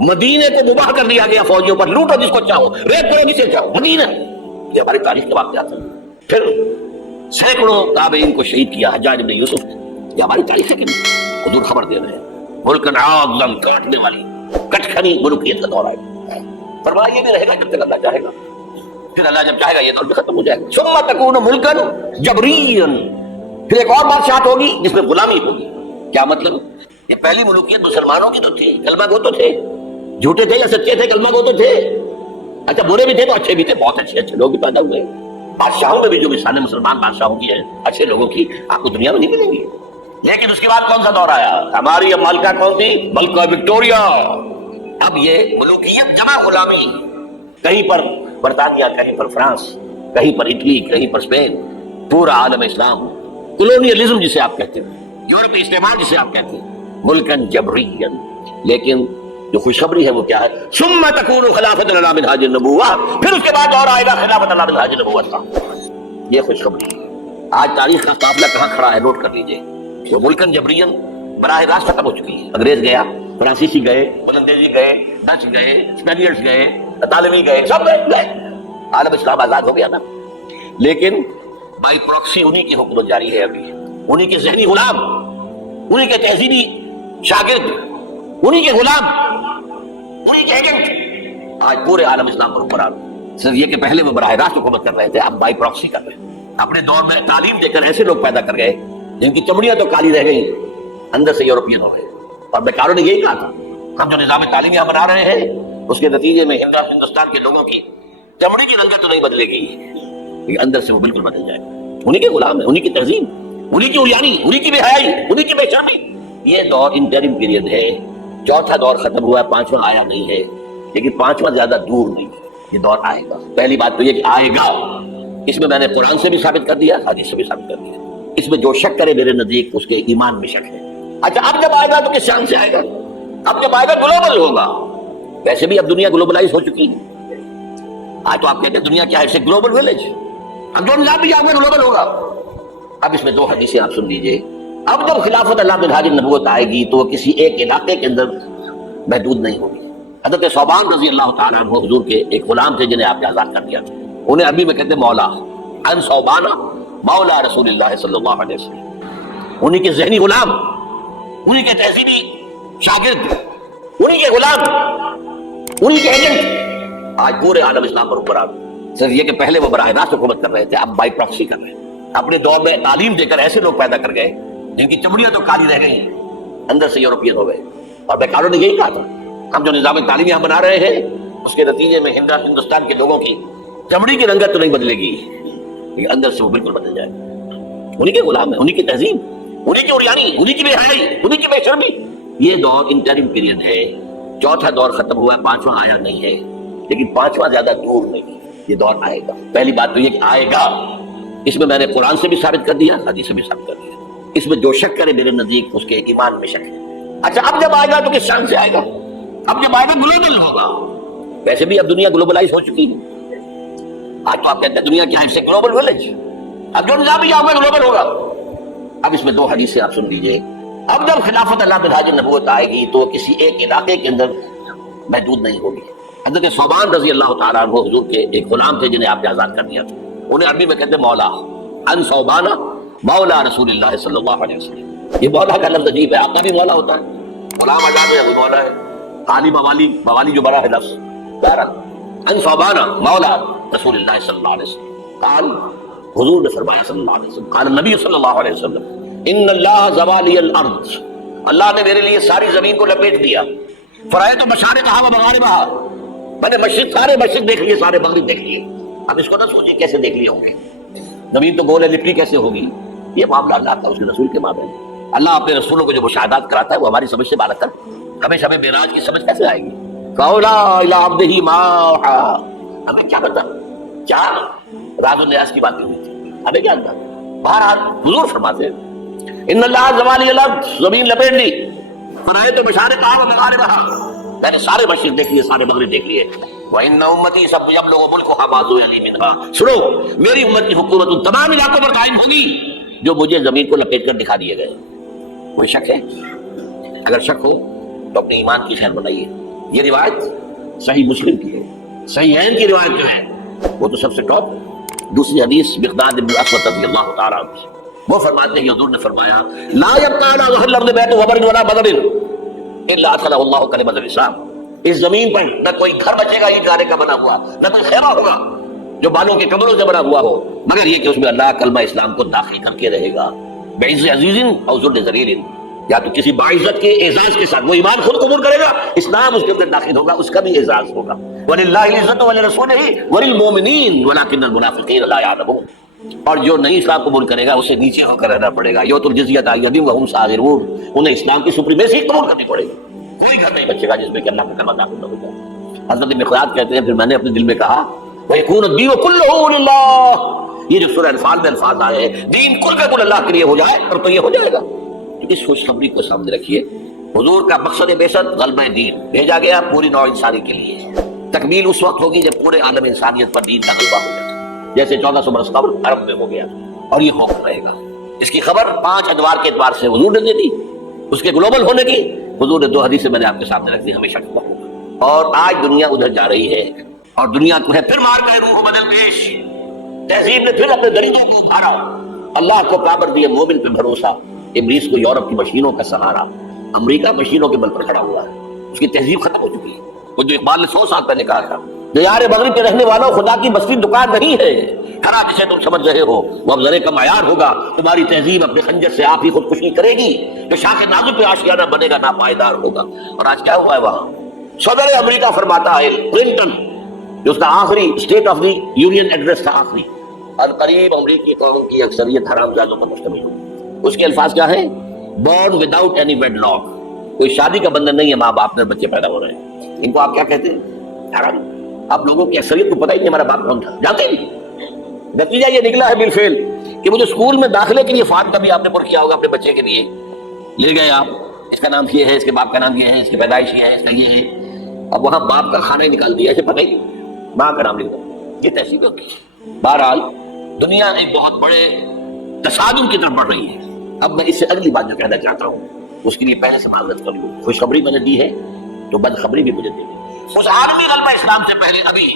مدینے کو مباح کر دیا گیا فوجیوں پر. لوٹو جس کو چاہو, ریپ کرو جسے چاہو, مدینہ. یہ ہماری تاریخ کے واقعات ہیں. پھر سینکڑوں تابعین کو شہید کیا حجاج بن یوسف نے. یہ ہماری تاریخ ہے کہ نہیں؟ حضور خبر دے رہے ہیں. ملکن عاظم, کاٹنے والی, کٹکھنی ملوکیت کا دور آئے گا. فرمایا یہ بھی رہے گا جب تک اللہ چاہے گا. پھر اللہ جب چاہے گا یہ دور بھی ختم ہو جائے گا. ثم تکون ملکن جبریا. پھر ایک اور بادشاہت ہوگی جس میں غلامی ہوگی. کیا مطلب؟ یہ پہلی ملوکیت مسلمانوں کی تو تھی, کلمہ گو تو تھے, جھوٹے تھے یا سچے تھے, کلمہ گو تو تھے. اچھا برے بھی تھے تو اچھے بھی تھے, بہت اچھے لوگ بھی پیدا ہوئے. بادشاہوں میں بھی جو مثالیں مسلمان بادشاہوں کی ہیں, اچھے لوگوں کی, آپ کو دنیا میں نہیں ملیں گی. لیکن اس کے بعد کون سا دور آیا؟ ہماری ملکہ کون تھی؟ ملکہ وکٹوریا. اب یہ ملوکیت جمع غلامی, کہیں پر برطانیہ, کہیں پر فرانس, کہیں پر اٹلی, کہیں پر اسپین, پورا عالم اسلام. کولونیلزم جسے آپ کہتے ہیں, یورپی استعمار جسے آپ کہتے ہیں, ملکن جبرین. لیکن جو خوشخبری ہے وہ کیا ہے؟ ثم تکون خلافۃ علی منہاج النبوۃ. پھر اس کے بعد اور آئے گا خلافت علی منہاج النبوۃ کا. یہ خوشخبری ہے. آج تاریخ کا قافلہ کہاں کھڑا ہے نوٹ کر لیجئے. وہ ملکن جبرین براہ راست ختم ہو چکی ہے. انگریز گیا, فرانسیسی گئے, ہولندیزی گئے, ڈچ گئے, اسپینیئرز گئے, اطالوی گئے, سب گئے. عالم اسلام آزاد ہو گیا نا، لیکن بائی پروکسی انہی کی حکومت جاری ہے ابھی، انہی کے ذہنی غلام، انہی کے تہذیبی شاگرد، انہی کے غلام، انہی کے ایجنٹ آج پورے عالم اسلام پر حکمران۔ صرف یہ کہ پہلے وہ براہ راست حکومت کر رہے تھے، اب بائی پروکسی کر رہے ہیں۔ اپنے دور میں تعلیم دے کر ایسے لوگ پیدا کر گئے جن کی چمڑیاں تو کالی رہ گئی، اندر سے یورپین ہو گئے، اور بیکاروں نے یہی کہا تھا ہم جو نظام تعلیم یہاں بنا رہے ہیں اس کے نتیجے میں ہندوستان کے لوگوں کی چمڑی کی رنگت تو نہیں بدلے گی، لیکن اندر سے وہ بالکل بدل جائے گا۔ انہی کے غلام ہیں، انہی کی تہذیب، انہی کی عریانی، انہی کی بے حیائی، انہی کی بے شرمی۔ یہ دور انٹرم پیریڈ ہے، چوتھا دور ختم ہوا ہے، پانچواں آیا نہیں ہے، لیکن پانچواں زیادہ دور نہیں ہے، یہ دور آئے گا۔ پہلی بات تو یہ کہ آئے گا، اس میں نے قرآن سے بھی ثابت کر دیا، حدیث سے بھی ثابت کر دیا۔ اس میں جو شک کرے میرے نزدیک اس کے ایمان میں شک ہے۔ اچھا اب جب آئے گا تو کس شان سے آئے گا؟ اب جب آئے گا گلوبل ہوگا۔ ویسے بھی اب دنیا گلوبلائز ہو چکی ہے، آج تو آپ کہتے ہیں دنیا کیا ہے، اسے گلوبل ویلیج، اب جو نظام بھی آئے گا گلوبل ہوگا۔ اب اس میں دو حدیثیں آپ سن لیجئے۔ اب جب خلافت اللہ بن حاجم نبوت آئے گی تو وہ کسی ایک علاقے کے اندر محدود نہیں ہوگی۔ حضرت ثوبان رضی اللہ تعالیٰ عنہ حضور کے ایک غلام تھے جنہیں آپ نے آزاد کر دیا تھا، انہیں عربی میں کہتے ہیں مولا، ان ثوبان مولا رسول اللہ صلی اللہ علیہ وسلم، انہی کے ذہنی غلام، انہی کے تہذیبی شاگرد، انہی کے غلام، انہی کے ایجنٹ آج پورے عالم اسلام پر حکمران۔ صرف یہ کہ پہلے وہ براہ راست حکومت کر رہے تھے، اب بائی پروکسی کر رہے ہیں۔ اپنے دور میں تعلیم دے کر ایسے لوگ پیدا کر گئے جن کی چمڑیاں تو کالی رہ گئی، اندر سے یورپین ہو گئے، اور بیکاروں نے یہی کہا تھا ہم جو نظام تعلیم یہاں بنا رہے ہیں اس کے نتیجے میں ہندوستان کے لوگوں کی چمڑی کی رنگت تو نہیں بدلے گی، لیکن اندر سے وہ بالکل بدل جائے گا۔ انہی کے غلام ہیں، انہی کی تہذیب، انہی کی عریانی، انہی کی بے حیائی، انہی کی بے شرمی۔ یہ دور انٹرم پیریڈ ہے، چوتھا دور ختم ہوا ہے، پانچواں آیا نہیں ہے، لیکن پانچواں زیادہ دور نہیں ہے، یہ دور آئے گا۔ پہلی بات تو یہ کہ آئے گا، اس میں نے قرآن سے بھی ثابت کر دیا، حدیث سے بھی ثابت کر دیا۔ اس میں جو شک کرے میرے نزدیک اس کے ایمان میں شک ہے۔ اچھا اب جب آئے گا تو کس شان سے آئے گا؟ اب جب آئے گا گلوبل ہوگا۔ ویسے بھی اب دنیا گلوبلائز ہو چکی ہے، آج تو آپ کہتے ہیں دنیا کیا ہے، اسے گلوبل ویلیج، اب جو نظام بھی آئے گلوبل ہوگا۔ اب اس میں دو حدیثیں آپ سن لیجئے۔ اب جب خلافت اللہ بن حاجم نبوت آئے گی تو کسی ایک علاقے کے اندر محدود نہیں ہوگی۔ حضرت ثوبان رضی اللہ تعالیٰ عنہ حضور کے ایک غلام تھے جنہیں آپ نے آزاد کر دیا تھا، انہیں عربی میں کہتے ہیں مولا، ان ثوبان مولا رسول اللہ صلی اللہ علیہ وسلم۔ یہ مولا کا لفظ عجیب ہے، آپ کا بھی مولا ہوتا ہے، غلام آزاد ہے، مولا ہے، عالی موالی جو بڑا ہے لفظ، بہرحال ان ثوبان مولا رسول اللہ صلی اللہ علیہ وسلم۔ قال حضور نے فرمایا صلی اللہ علیہ وسلم، قال النبی صلی اللہ علیہ وسلم ان اللہ زوالی الارض، اللہ نے میرے لیے ساری زمین کو لپیٹ دیا، فرأیت مشارقہا و مغاربہا، میں نے مشرق دیکھ لیے، سارے مغرب دیکھ لیے۔ اب اس کو نہ سوچیے کیسے دیکھ لیے ہوں گے، زمین تو گول ہے، لپٹی کیسے ہوگی، یہ معاملہ اللہ کا اس کے رسول کے مابین۔ اللہ اپنے رسولوں کو جو مشاہدات کراتا ہے وہ ہماری سمجھ سے بالا کر، ہمیں شب معراج کی سمجھ کیسے آئے گی؟ قولا الی عبدہ ما اوحی، ہمیں کیا پتا کیا راز و نیاز کی باتیں ہوئی تھی، ہمیں کیا پتا۔ بہرحال حضور فرماتے ہیں ان اللہ زوالی الارض، زمین لپیٹ لی، فرأیت مشارقہا و مغاربہا، میں نے سارے مشرق دیکھ لیے، سارے مغرب دیکھ لیے۔ وَإِنَّ أُمَّتِي سَبْ يَبْلُغُ مُلْكُهَا مَا ذُوِيَ لِي مِنْهَا، سنو میری امت کی حکومت ان تمام علاقوں پر قائم ہوگی جو مجھے زمین کو لپیٹ کر دکھا دیے گئے۔ کوئی شک ہے؟ اگر شک ہو تو اپنے ایمان کی خیر بنائیے۔ یہ روایت صحیح مسلم کی ہے، صحیحین کی روایت جو ہے وہ تو سب سے ٹاپ۔ دوسری حدیث مقداد بن اسود رضی اللہ تعالیٰ عنہ، وہ فرماتے ہیں کہ حضور نے فرمایا لا يبقى على ظهر الارض بيت وبر ولا بدر الا ادخله الله كلمة الاسلام، اس زمین پر نہ کوئی گھر بچے گا اینٹ گارے کا بنا ہوا، نہ کوئی خیمہ ہوگا جو بالوں کے کمروں سے بنا ہوا ہو، مگر یہ کہ اس میں اللہ کلمہ اسلام کو داخل کر کے رہے گا، بعز عزیز او ذل ذلیل، یا تو کسی باعزت کے اعزاز کے ساتھ وہ ایمان خود قبول کرے گا، اسلام اس کے اندر داخل ہوگا، اس کا بھی اعزاز ہوگا۔ وَلِلَّهِ الْعِزَّةُ وَلِرَسُولِهِ وَلِلْمُؤْمِنِينَ وَلَكِنَّ الْمُنَافِقِينَ لَا يَعْلَمُونَ، اور جو نہیں اسلام قبول کرے گا اسے نیچے ہو کر رہنا پڑے گا، یؤتُوا الْجِزْیَۃَ عَنْ یَدٍ وَهُمْ صَاغِرُونَ، انہیں اسلام کی سپریمیسی قبول کرنی پڑے گی، کوئی گھر نہیں بچے گا جس میں کہ اللہ کا کلمہ داخل نہ ہو جائے۔ حضرت مقداد کہتے ہیں پھر میں نے اپنے دل میں کہا وَيَكُونُ الدِّينُ كُلُّهُ لِلَّهِ، یہ جو سورہ انفال میں الفاظ آئے ہیں دین کل کا کل اللہ کے لیے ہو جائے اور تو یہ ہو جائے گا۔ تو اس خوشخبری کو سامنے رکھیے، حضور کا مقصد بعثت غلبہ دین، بھیجا گیا پوری نوع انسانی کے لیے، تکمیل اس وقت ہوگی جب پورے عالم انسانیت پر دین کا غلبہ ہو جائے، جیسے 1400 برس قبل عرب میں ہو گیا، اور یہ ہوتا رہے گا۔ اس کی خبر 5 ادوار کے اعتبار سے حضور نے دے دی، اس کے گلوبل ہونے کی حضور نے 2 حدیثیں میں نے آپ کے سامنے رکھ دی، ہمیشہ کا ہوگا۔ اور آج دنیا ادھر جا رہی ہے، اور دنیا کو ہے پھر مار گئے روح بدل پیش، تہذیب نے پھر اپنے دریدوں کو ابھارا، اللہ کو کابر دیے مومن پہ بھروسہ، ابلیس کو یورپ کی مشینوں کا سہارا، امریکہ مشینوں کے بل پر کھڑا ہوا ہے، اس کی تہذیب ختم ہو چکی ہے۔ وہ جو اقبال نے 100 سال پہلے کہا تھا، دیار مغرب کے رہنے والوں خدا کی بستی دکان نہیں ہے، خراب جسے تم سمجھ رہے ہو وہ اب ذرے کا معیار ہوگا، تمہاری تہذیب اپنے خنجر سے آپ ہی خودکشی کرے گی، جو شاخ نازک پہ آشیانہ بنے گا ناپائیدار ہوگا۔ اور آج کیا ہوا ہے وہاں؟ صدر امریکہ فرماتا ہے کلنٹن، جو اس کا آخری state of the union address تھا، آخری، القریب امریکی قوم کی اکثریت حرامزادوں پر مشتمل ہوئی، اس کے الفاظ کیا ہیں؟ born without any wedlock، کوئی شادی کا بندھن نہیں ہے، ماں باپ میں بچے پیدا ہو رہے ہیں، ان کو آپ کیا کہتے ہیں؟ حرام۔ آپ لوگوں کی اکثریت کو پتہ ہی نہیں ہمارا باپ کون تھا، جانتے ہی نہیں۔ نتیجہ یہ نکلا ہے بالفعل کہ وہ جو اسکول میں داخلے کے لیے فارم کا بھی آپ نے پر کیا ہوگا اپنے بچے کے لیے، لے گئے آپ، اس کا نام یہ ہے، اس کے باپ کا نام یہ ہے، اس کی پیدائش یہ ہے، اس کا یہ ہے، اب وہاں باپ کا کھانا ہی نکال دیا، ایسے پتہ ہی نہیں، ماں کا نام لکھ دیا، یہ تہذیب ہوتی ہے۔ بہرحال دنیا ایک بہت بڑے تصادم کی طرف بڑھ رہی ہے۔ اب میں اس سے اگلی بات جو کہنا چاہتا ہوں اس کے لیے پہلے سے معذرت کر لوں، خوشخبری میں نے دی ہے تو بدخبری بھی مجھے دی ہے۔ اس عالمی غلبہ اسلام سے پہلے ابھی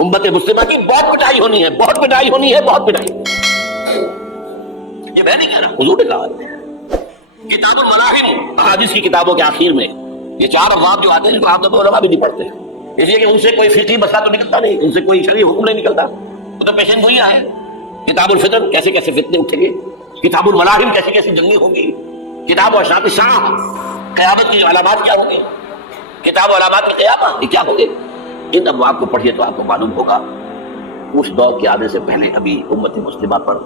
امت مسلمہ کی بہت پٹائی ہونی ہے، بہت پٹائی ہونی ہے، بہت پٹائی ہونی ہے۔ یہ میں نہیں کہہ رہا، حضور نے کہا ہے۔ کتاب الملاحم، احادیث کی کتابوں کے آخر میں یہ 4 ابواب جو آتے ہیں، جو آپ لوگ علماء بھی نہیں پڑھتے، اس لیے کہ ان سے کوئی فقہی مسئلہ تو نکلتا نہیں، ان سے کوئی شرعی حکم نہیں نکلتا، وہ تو پیشن گوئی ہے۔ کتاب الفتن، کیسے کیسے فتنے اٹھیں گے، کتاب الملاحم، کیسے کیسے جنگیں ہوں گی، کتاب اشراط الساعہ، قیامت کی علامات کیا ہوں گی، کتاب علامات القیامہ، یہ کیا ہوں گے، ان ابواب کو پڑھیے تو آپ کو معلوم ہوگا اس دور کے آنے سے پہلے ابھی امت مسلمہ پر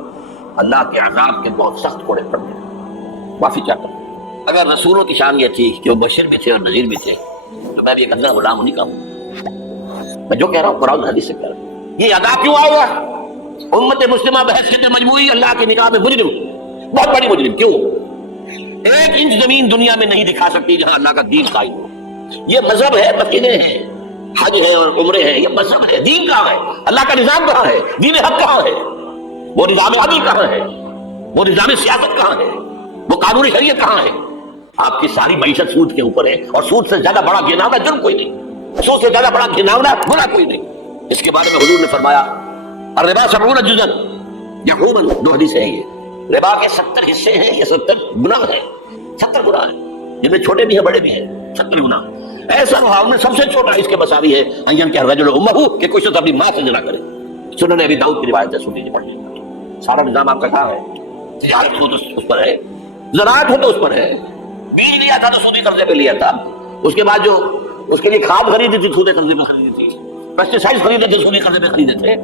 اللہ کے عذاب کے بہت سخت کوڑے پڑ گئے۔ معافی چاہتا ہوں، اگر رسولوں کی شان یہ تھی کہ وہ بشیر بھی تھے اور نذیر بھی تھے تو میں بھی ایک ادنا غلام نہیں کہوں، میں جو کہہ رہا ہوں قرآن حدیث سے کہہ رہا ہوں۔ یہ ادا کیوں آئے گا؟ امت مسلمہ بحیثیت مجموعی اللہ کی نگاہ میں مجرم، بہت بڑی مجرم، کیوں؟ 1 انچ زمین دنیا میں نہیں دکھا سکتی جہاں اللہ کا دین قائم ہو۔ یہ مذہب ہے، عقیدے ہیں، حج ہے اور عمرے ہیں، یہ مذہب ہے، دین کہاں ہے؟ اللہ کا نظام کہاں ہے؟ دین حق کہاں ہے؟ وہ نظام عدل کہاں ہے؟ وہ نظام سیاست کہاں ہے؟ وہ قانون شریعت کہاں ہے؟ آپ کی ساری معیشت سود کے اوپر ہے، اور سود سے زیادہ بڑا گھناؤنا جرم کوئی نہیں، سود سے زیادہ بڑا گھناؤنا گناہ کوئی نہیں۔ اس کے بارے میں حضور نے فرمایا الربا 70 جزءا یقوما، 2 حدیث ہیں، یہ ربا کے 70 حصے ہیں، یہ 70 گناہ ہیں، 70 گناہ ہیں، جن میں چھوٹے بھی ہیں بڑے بھی ہیں، 70 گناہ۔ ایسا ہم نے سب سے چھوٹا اس کے مساوی ہے ان کہ الرجل امہ، کہ کوئی شخص اپنی ماں سے زنا کرے۔ سنن ابی داؤد کی روایت ہے، سن لیجیے پڑھ لیجیے۔ سارا نظام آپ کا کہاں ہے؟ تجارت ہو تو اس پر ہے، زراعت ہو تو اس پر ہے، بیج لیا تھا تو سودی قرضے پہ لیا تھا، اس کے بعد جو اس کے لیے کھاد خریدی تھی سودی قرضے پہ خریدی تھی، پیسٹیسائڈ خریدے تھے سودی قرضے پہ خریدے تھے،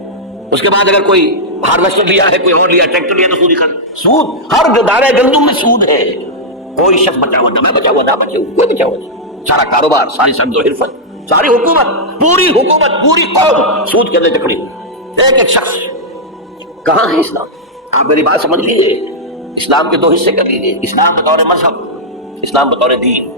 اس کے بعد اگر کوئی ہارویسٹر لیا ہے، کوئی اور لیا، ٹریکٹر لیا تو سودی قرض، سود ہر دارے گندم میں سود ہے۔ کوئی شخص بچا ہوا نہ میں بچا ہوا نہ بچے ہوا، کوئی بچا ہوا نہیں۔ سارا کاروبار، ساری سمجھ و حرفت، ساری حکومت، پوری قوم سود کے اندر جکڑی ہوئی۔ ایک شخص، کہاں ہے اسلام؟ آپ میری بات سمجھ لیجیے، اسلام کے 2 حصے کر لیجیے، اسلام بطور مذہب، اسلام بطور دین۔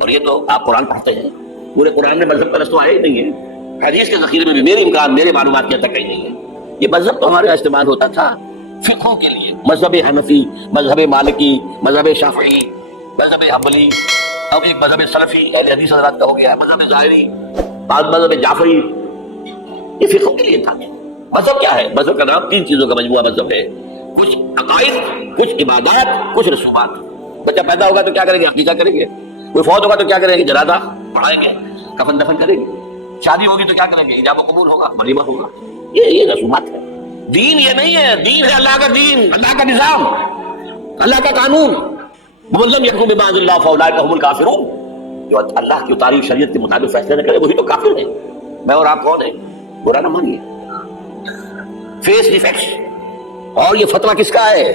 اور یہ تو آپ قرآن پڑھتے ہیں، پورے قرآن میں مذہب پرست تو آئے ہی نہیں ہے، حدیث کے ذخیرے میں بھی میرے امکان، میرے معلومات کے تک کہیں نہیں ہے۔ یہ مذہب تو ہمارے استعمال ہوتا تھا فقہوں کے لیے، مذہب حنفی، مذہب مالکی، مذہب شافعی، مذہب حنبلی، اب ایک مذہب سلفی اہل حدیث حضرات کا ہو گیا، مذہب ظاہری، بعض مذہب جعفری، یہ فقہ کے لیے تھا۔ مذہب کیا ہے؟ مذہب کا نام 3 چیزوں کا مجموعہ مذہب ہے، کچھ عقائد، کچھ عبادات، کچھ رسومات۔ بچہ پیدا ہوگا تو کیا کریں گے؟ عقیقہ کریں گے۔ کوئی فوت ہوگا تو کیا کریں گے؟ جنازہ پڑھائیں گے، کفن دفن کریں گے۔ شادی ہوگی تو کیا کریں گے؟ ایجاب و قبول ہوگا، ولیمہ ہوگا۔ یہ رسومات ہے، دین یہ نہیں ہے۔ دین ہے اللہ کا دین، اللہ کا نظام، اللہ کا قانون۔ وَمَن لَّمْ يَحْكُم بِمَا أَنزَلَ اللَّهُ فَأُولَٰئِكَ هُمُ الْكَافِرُونَ، جو اللہ کی اتاری شریعت کے مطابق فیصلے نہ کرے وہی تو کافر ہے۔ میں اور آپ کون ہیں؟ برا نہ مانیے، فیس ڈیفیکٹس۔ اور یہ فتویٰ کس کا ہے؟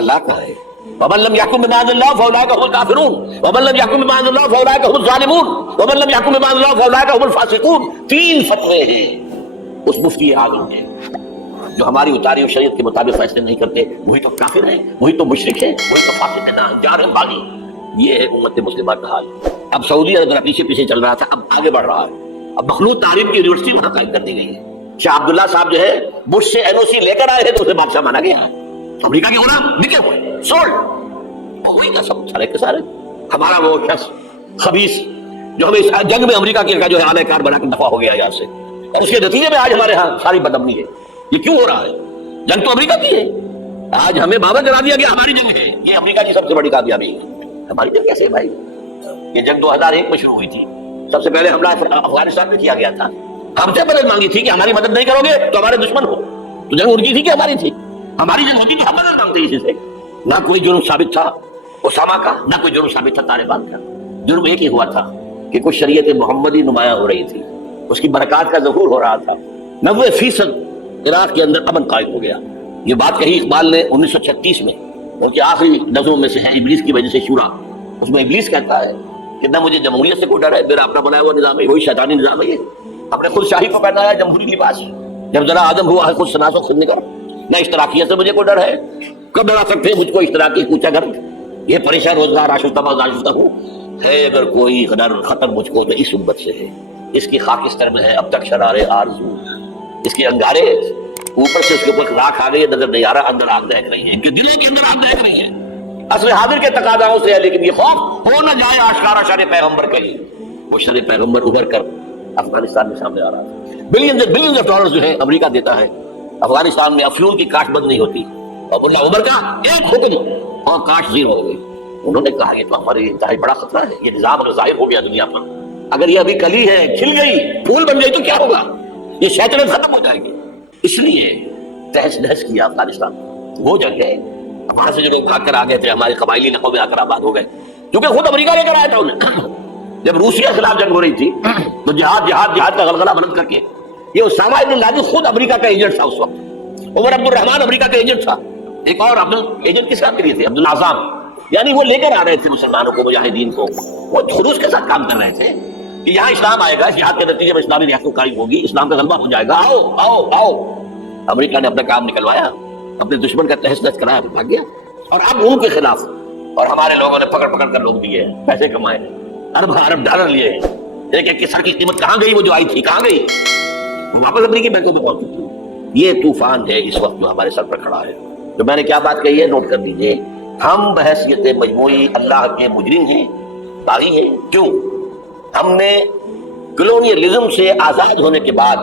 اللہ کا ہے۔ وَمَن لَّمْ يَحْكُم بِمَا أَنزَلَ اللَّهُ فَأُولَٰئِكَ هُمُ الْكَافِرُونَ وَمَن لَّمْ يَحْكُم بِمَا أَنزَلَ اللَّهُ فَأُولَٰئِكَ هُمُ الظَّالِمُونَ وَمَن لَّمْ يَحْكُم بِمَا أَنزَلَ اللَّهُ فَأُولَٰئِكَ هُمُ الْفَاسِقُونَ۔ 3 فتوے ہیں اس مفتی اعظم کے، جو ہماری اتاری اور شریعت کے مطابق فیصلے نہیں کرتے وہی تو کافر ہیں، وہی تو مشرک ہیں، وہی تو فاسق ہیں، ناجار ہیں، باغی۔ یہ ہے امت مسلمہ کا حال۔ اب سعودی عرب پیچھے چل رہا تھا، اب آگے بڑھ رہا ہے۔ اب مخلوط تعلیم کی یونیورسٹی وہاں قائم کر دی گئی ہے۔ شاہ عبداللہ صاحب جو ہے بش سے NOC لے کر آئے ہیں تو اسے بادشاہ مانا گیا ہے۔ امریکہ کے غلام بکے ہوئے، سولڈ، وہی کا سب سارے کے سارے۔ ہمارا وہ شخص خبیث جو ہمیں اس جنگ میں امریکہ کا جو ہے اعلی کار بنا کر دفاع ہو گیا یہاں سے، اور اس کے نتیجے میں آج ہمارے ہاں ساری بدامنی ہے. یہ کیوں ہو رہا ہے؟ جنگ تو امریکہ کی ہے. آج ہمیں بابا کرا دیا کہ ہماری جنگ ہے. یہ امریکہ کی سب سے بڑی کامیابی ہے. ہماری جنگ کیسے بھائی؟ یہ جنگ 2001 میں شروع ہوئی تھی. سب سے پہلے حملہ افغانستان میں کیا گیا تھا. ہم سے مدد مانگی تھی کہ ہماری مدد نہیں کرو گے تو ہمارے دشمن ہو. تو جنگ ان کی تھی کہ ہماری تھی؟ ہماری جنگ ہوتی تو ہم مدد مانگتے اسی سے. نہ کوئی جرم ثابت تھا اسامہ کا، نہ کوئی جرم ثابت تھا طالبان کا. جرم ایک ہی ہوا تھا کہ کچھ شریعت محمدی نمایاں ہو رہی تھی، اس کی برکات کا ظہور ہو رہا تھا. 90% عراق کے اندر امن قائم ہو گیا. یہ بات کہی اقبال نے 1936 میں، ان کی آخری نظموں میں سے ہے ابلیس کی وجہ سے شورا. اس میں ابلیس کہتا ہے کہ نہ مجھے جمہوریت سے کوئی ڈر ہے، میرا اپنا بنایا ہوا نظام ہے، وہی شیطانی نظام ہے. یہ اپنے خود شاہی کو پہنایا جمہوری لباس. جب ذرا آدم ہوا ہے خود شناس و خود نگر. نہ اشتراکیت سے مجھے کوئی ڈر ہے، کب ڈرا سکتے مجھ کو اشتراکی کوچا گھر. یہ پریشان روزگار آشفتہ باز آشفتہ ہوں ہے، اگر کوئی ڈر خطر مجھ کو تو اس امت سے ہے. اس کی خاکستر میں ہے اب تک شرارے آرزو، اس کے انگارے اوپر سے اس کے اوپر راکھ آ گئی ہے، نظر نہیں آ رہا، اندر آگ دیکھ رہی ہے. ان کے دلوں کے اندر آگ دیکھ رہی ہے. اصل حاضر کے تقاضاؤں سے ہے، لیکن یہ خوف ہو نہ جائے آشکارا شر پیغمبر کہیں. وہ شر پیغمبر ابھر کر افغانستان میں سامنے آ رہا تھا. بلین آف ڈالر جو ہے امریکہ دیتا ہے افغانستان میں. افیون کی کاشت بند نہیں ہوتی. عبداللہ عمر کا ایک حکم اور کاشت زیرو ہو گئی. انہوں نے کہا یہ تو ہمارے انتہائی بڑا خطرہ ہے. یہ نظام اگر ظاہر ہو گیا دنیا پر، اگر یہ ابھی کلی ہے کھل گئی پھول بن گئی تو کیا ہوگا؟ یہ شیطنت ختم ہو جائے گی. اس لیے تہس نہس کیا افغانستان. وہ جنگ ہے وہاں سے جو لوگ بھاگ کر آ گئے تھے ہمارے قبائلی علاقوں میں آ کر آباد ہو گئے، کیونکہ خود امریکہ لے کر آیا تھا انہیں. جب روسیا کے خلاف جنگ ہو رہی تھی تو جہاد جہاد جہاد کا غلغلہ بلند کر کے یہ اسامہ ابن لادن خود امریکہ کا ایجنٹ تھا اس وقت. عمر عبد الرحمان امریکہ کا ایجنٹ تھا. ایک اور ایجنٹ کس کام کے لیے تھے؟ عبد العظام. یعنی وہ لے کر آ رہے تھے مسلمانوں کو، مجاہدین کو. وہ خلوص کے ساتھ کام کر رہے تھے کہ یہاں اسلام آئے گا، جہاد کے نتیجے میں اسلامی ریاست قائم ہوگی، اسلام کا غلبہ ہو جائے گا. آؤ آؤ آؤ. امریکہ نے اپنا کام نکلوایا، اپنے دشمن کا تہس نہس کرایا، بھاگ گیا. اور اب ان کے خلاف اور ہمارے لوگوں نے پکڑ پکڑ کر لوگ دیے ہیں، پیسے کمائے ہیں، ارب ارب ڈالر لیے ہیں. ایک ایک سر کی قیمت کہاں گئی؟ وہ جو آئی تھی کہاں گئی؟ واپس امریکی بینکوں میں پہنچ چکی. یہ طوفان ہے اس وقت جو ہمارے سر پر کھڑا ہے. تو میں نے کیا بات کہی ہے نوٹ کر لیجیے. ہم بحیثیت مجموعی اللہ کے مجرم ہیں، باغی ہیں. کیوں؟ ہم نے کلونیلزم سے آزاد ہونے کے بعد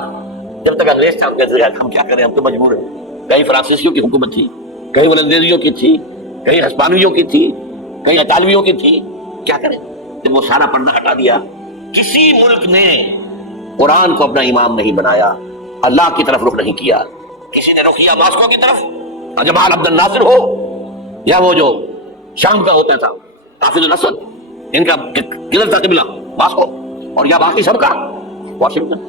جب تک انگریز تھا ہم کیا کریں، ہم تو مجبور ہیں. کہیں فرانسیسیوں کی حکومت تھی، کہیں ولندیزیوں کی تھی، کہیں ہسپانویوں کی تھی، کہیں اطالویوں کی تھی. کیا کریں؟ جب وہ سارا پردہ ہٹا دیا. کسی ملک نے قرآن کو اپنا امام نہیں بنایا، اللہ کی طرف رخ نہیں کیا. کسی نے رخ کیا ماسکو کی طرف، جمال عبد الناصر ہو یا وہ جو شام کا ہوتا تھا حافظ الاسد، ان کا کدھر تھا قبلہ؟ ماسکو. اور یا باقی سب کا واشنگٹن.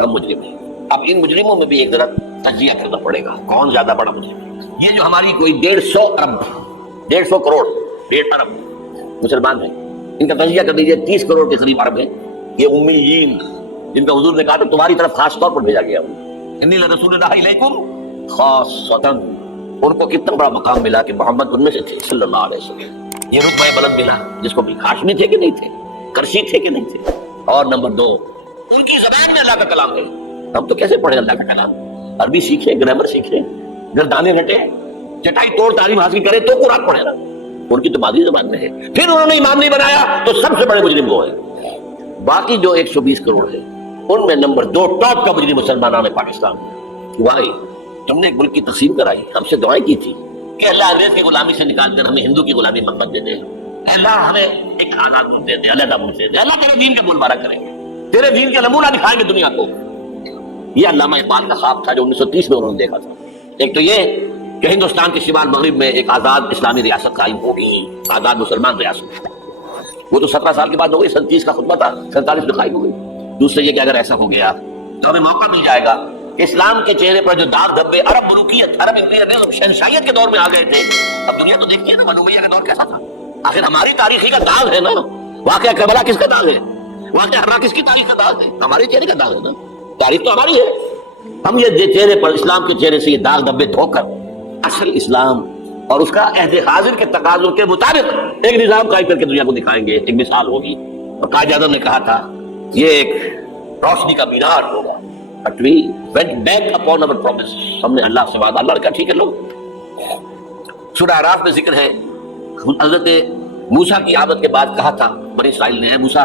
ہم مجرم ہیں. اب ان مجرموں میں بھی ایک ذرا تجزیہ کرنا پڑے گا، کون زیادہ بڑا مجرم ہے. یہ جو ہماری کوئی 150 کروڑ 1.5 ارب مسلمان ہیں، ان کا تجزیہ کر دیجیے. 30 کروڑ کے قریب عرب ہیں یہ امیین، جن کا حضور نے کہا تو تمہاری طرف خاص طور پر بھیجا گیا ہوں. انی لرسول اللہ الیکم خاصۃ. ان کو کتنا بڑا مقام ملا کہ محمد ان میں سے تھے صلی اللہ علیہ وسلم. یہ رتبہ بلند ملا جس کو بھی ہاشمی تھے کہ نہیں تھے، کرشی تھے کہ نہیں تھے. اور نمبر 2، ان کی زبان میں اللہ کا کلام ہے. ہم تو کیسے پڑھیں اللہ کا کلام؟ عربی سیکھیں، گرامر سیکھیں، گردانے رٹیں، چٹائی توڑ تعلیم حاصل کریں تو قرآن پڑھیں نا. ان کی تو مادری زبان میں ہے. پھر انہوں نے امام نہیں بنایا تو سب سے بڑے مجرم وہ ہیں. باقی جو 120 کروڑ ہے ان میں نمبر 2 ٹاپ کا مجرم مسلمان ہے پاکستان. وائی تم نے ایک ملک کی تقسیم کرائی، ہم سے دعائیں کی تھی کہ اللہ انگریز کی غلامی سے نکال کر ہمیں ہندو کی غلامی محمد دے دے. اللہ ہمیں ایک آزاد ملک دے دے، علیحدہ ملک دے دے. اللہ تیرے دین کا بول بارہ کریں گے، تیرے دین کا نمونہ دکھائیں گے دنیا کو. یہ علامہ اقبال کا خواب تھا جو 1930 میں انہوں نے دیکھا تھا. ایک تو یہ کہ ہندوستان کے شمال مغرب میں ایک آزاد اسلامی ریاست قائم ہوگی، آزاد مسلمان ریاست. وہ تو 17 سال کے بعد ہو گئی، 37 کا خطبہ تھا، 47 میں قائم ہو گئی. دوسرے یہ کہ اگر ایسا ہو گیا تو ہمیں موقع مل جائے گا کہ اسلام کے چہرے پر جو داغ دھبے عرب ملوکیت، عرب امپیریلزم، شہنشاہیت کے دور میں آ گئے تھے. اب دنیا تو دیکھتی ہے نا ملوکیت کا دور کیسا تھا. آخر ہماری تاریخی کا داغ ہے نا. واقعہ کربلا کس کا داغ ہے؟ واقعہ ہرا کس کی تاریخ کا داغ ہے؟ ہمارے چہرے کا داغ ہے نا. تاریخ تو ہماری ہے. ہم یہ چہرے پر، اسلام کے چہرے سے یہ داغ دھبے دھو کر اصل اسلام اور اس کا عہد حاضر کے تقاضوں کے مطابق ایک نظام قائم کر کے دنیا کو دکھائیں گے. ایک مثال ہوگی. اور قائد اعظم نے کہا تھا یہ ایک روشنی کا مینار ہوگا. But we went back upon our promise. ہم نے اللہ سے وعدہ، اللہ نے کہا ٹھیک ہے لوگ. سورہ اعراف میں ذکر ہے حضرت موسیٰ کی آمد کے بعد کہا تھا بنی اسرائیل نے، اے موسیٰ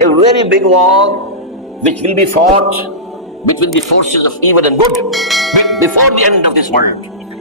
A very big war which will be fought between the forces of evil and good before the end of this world.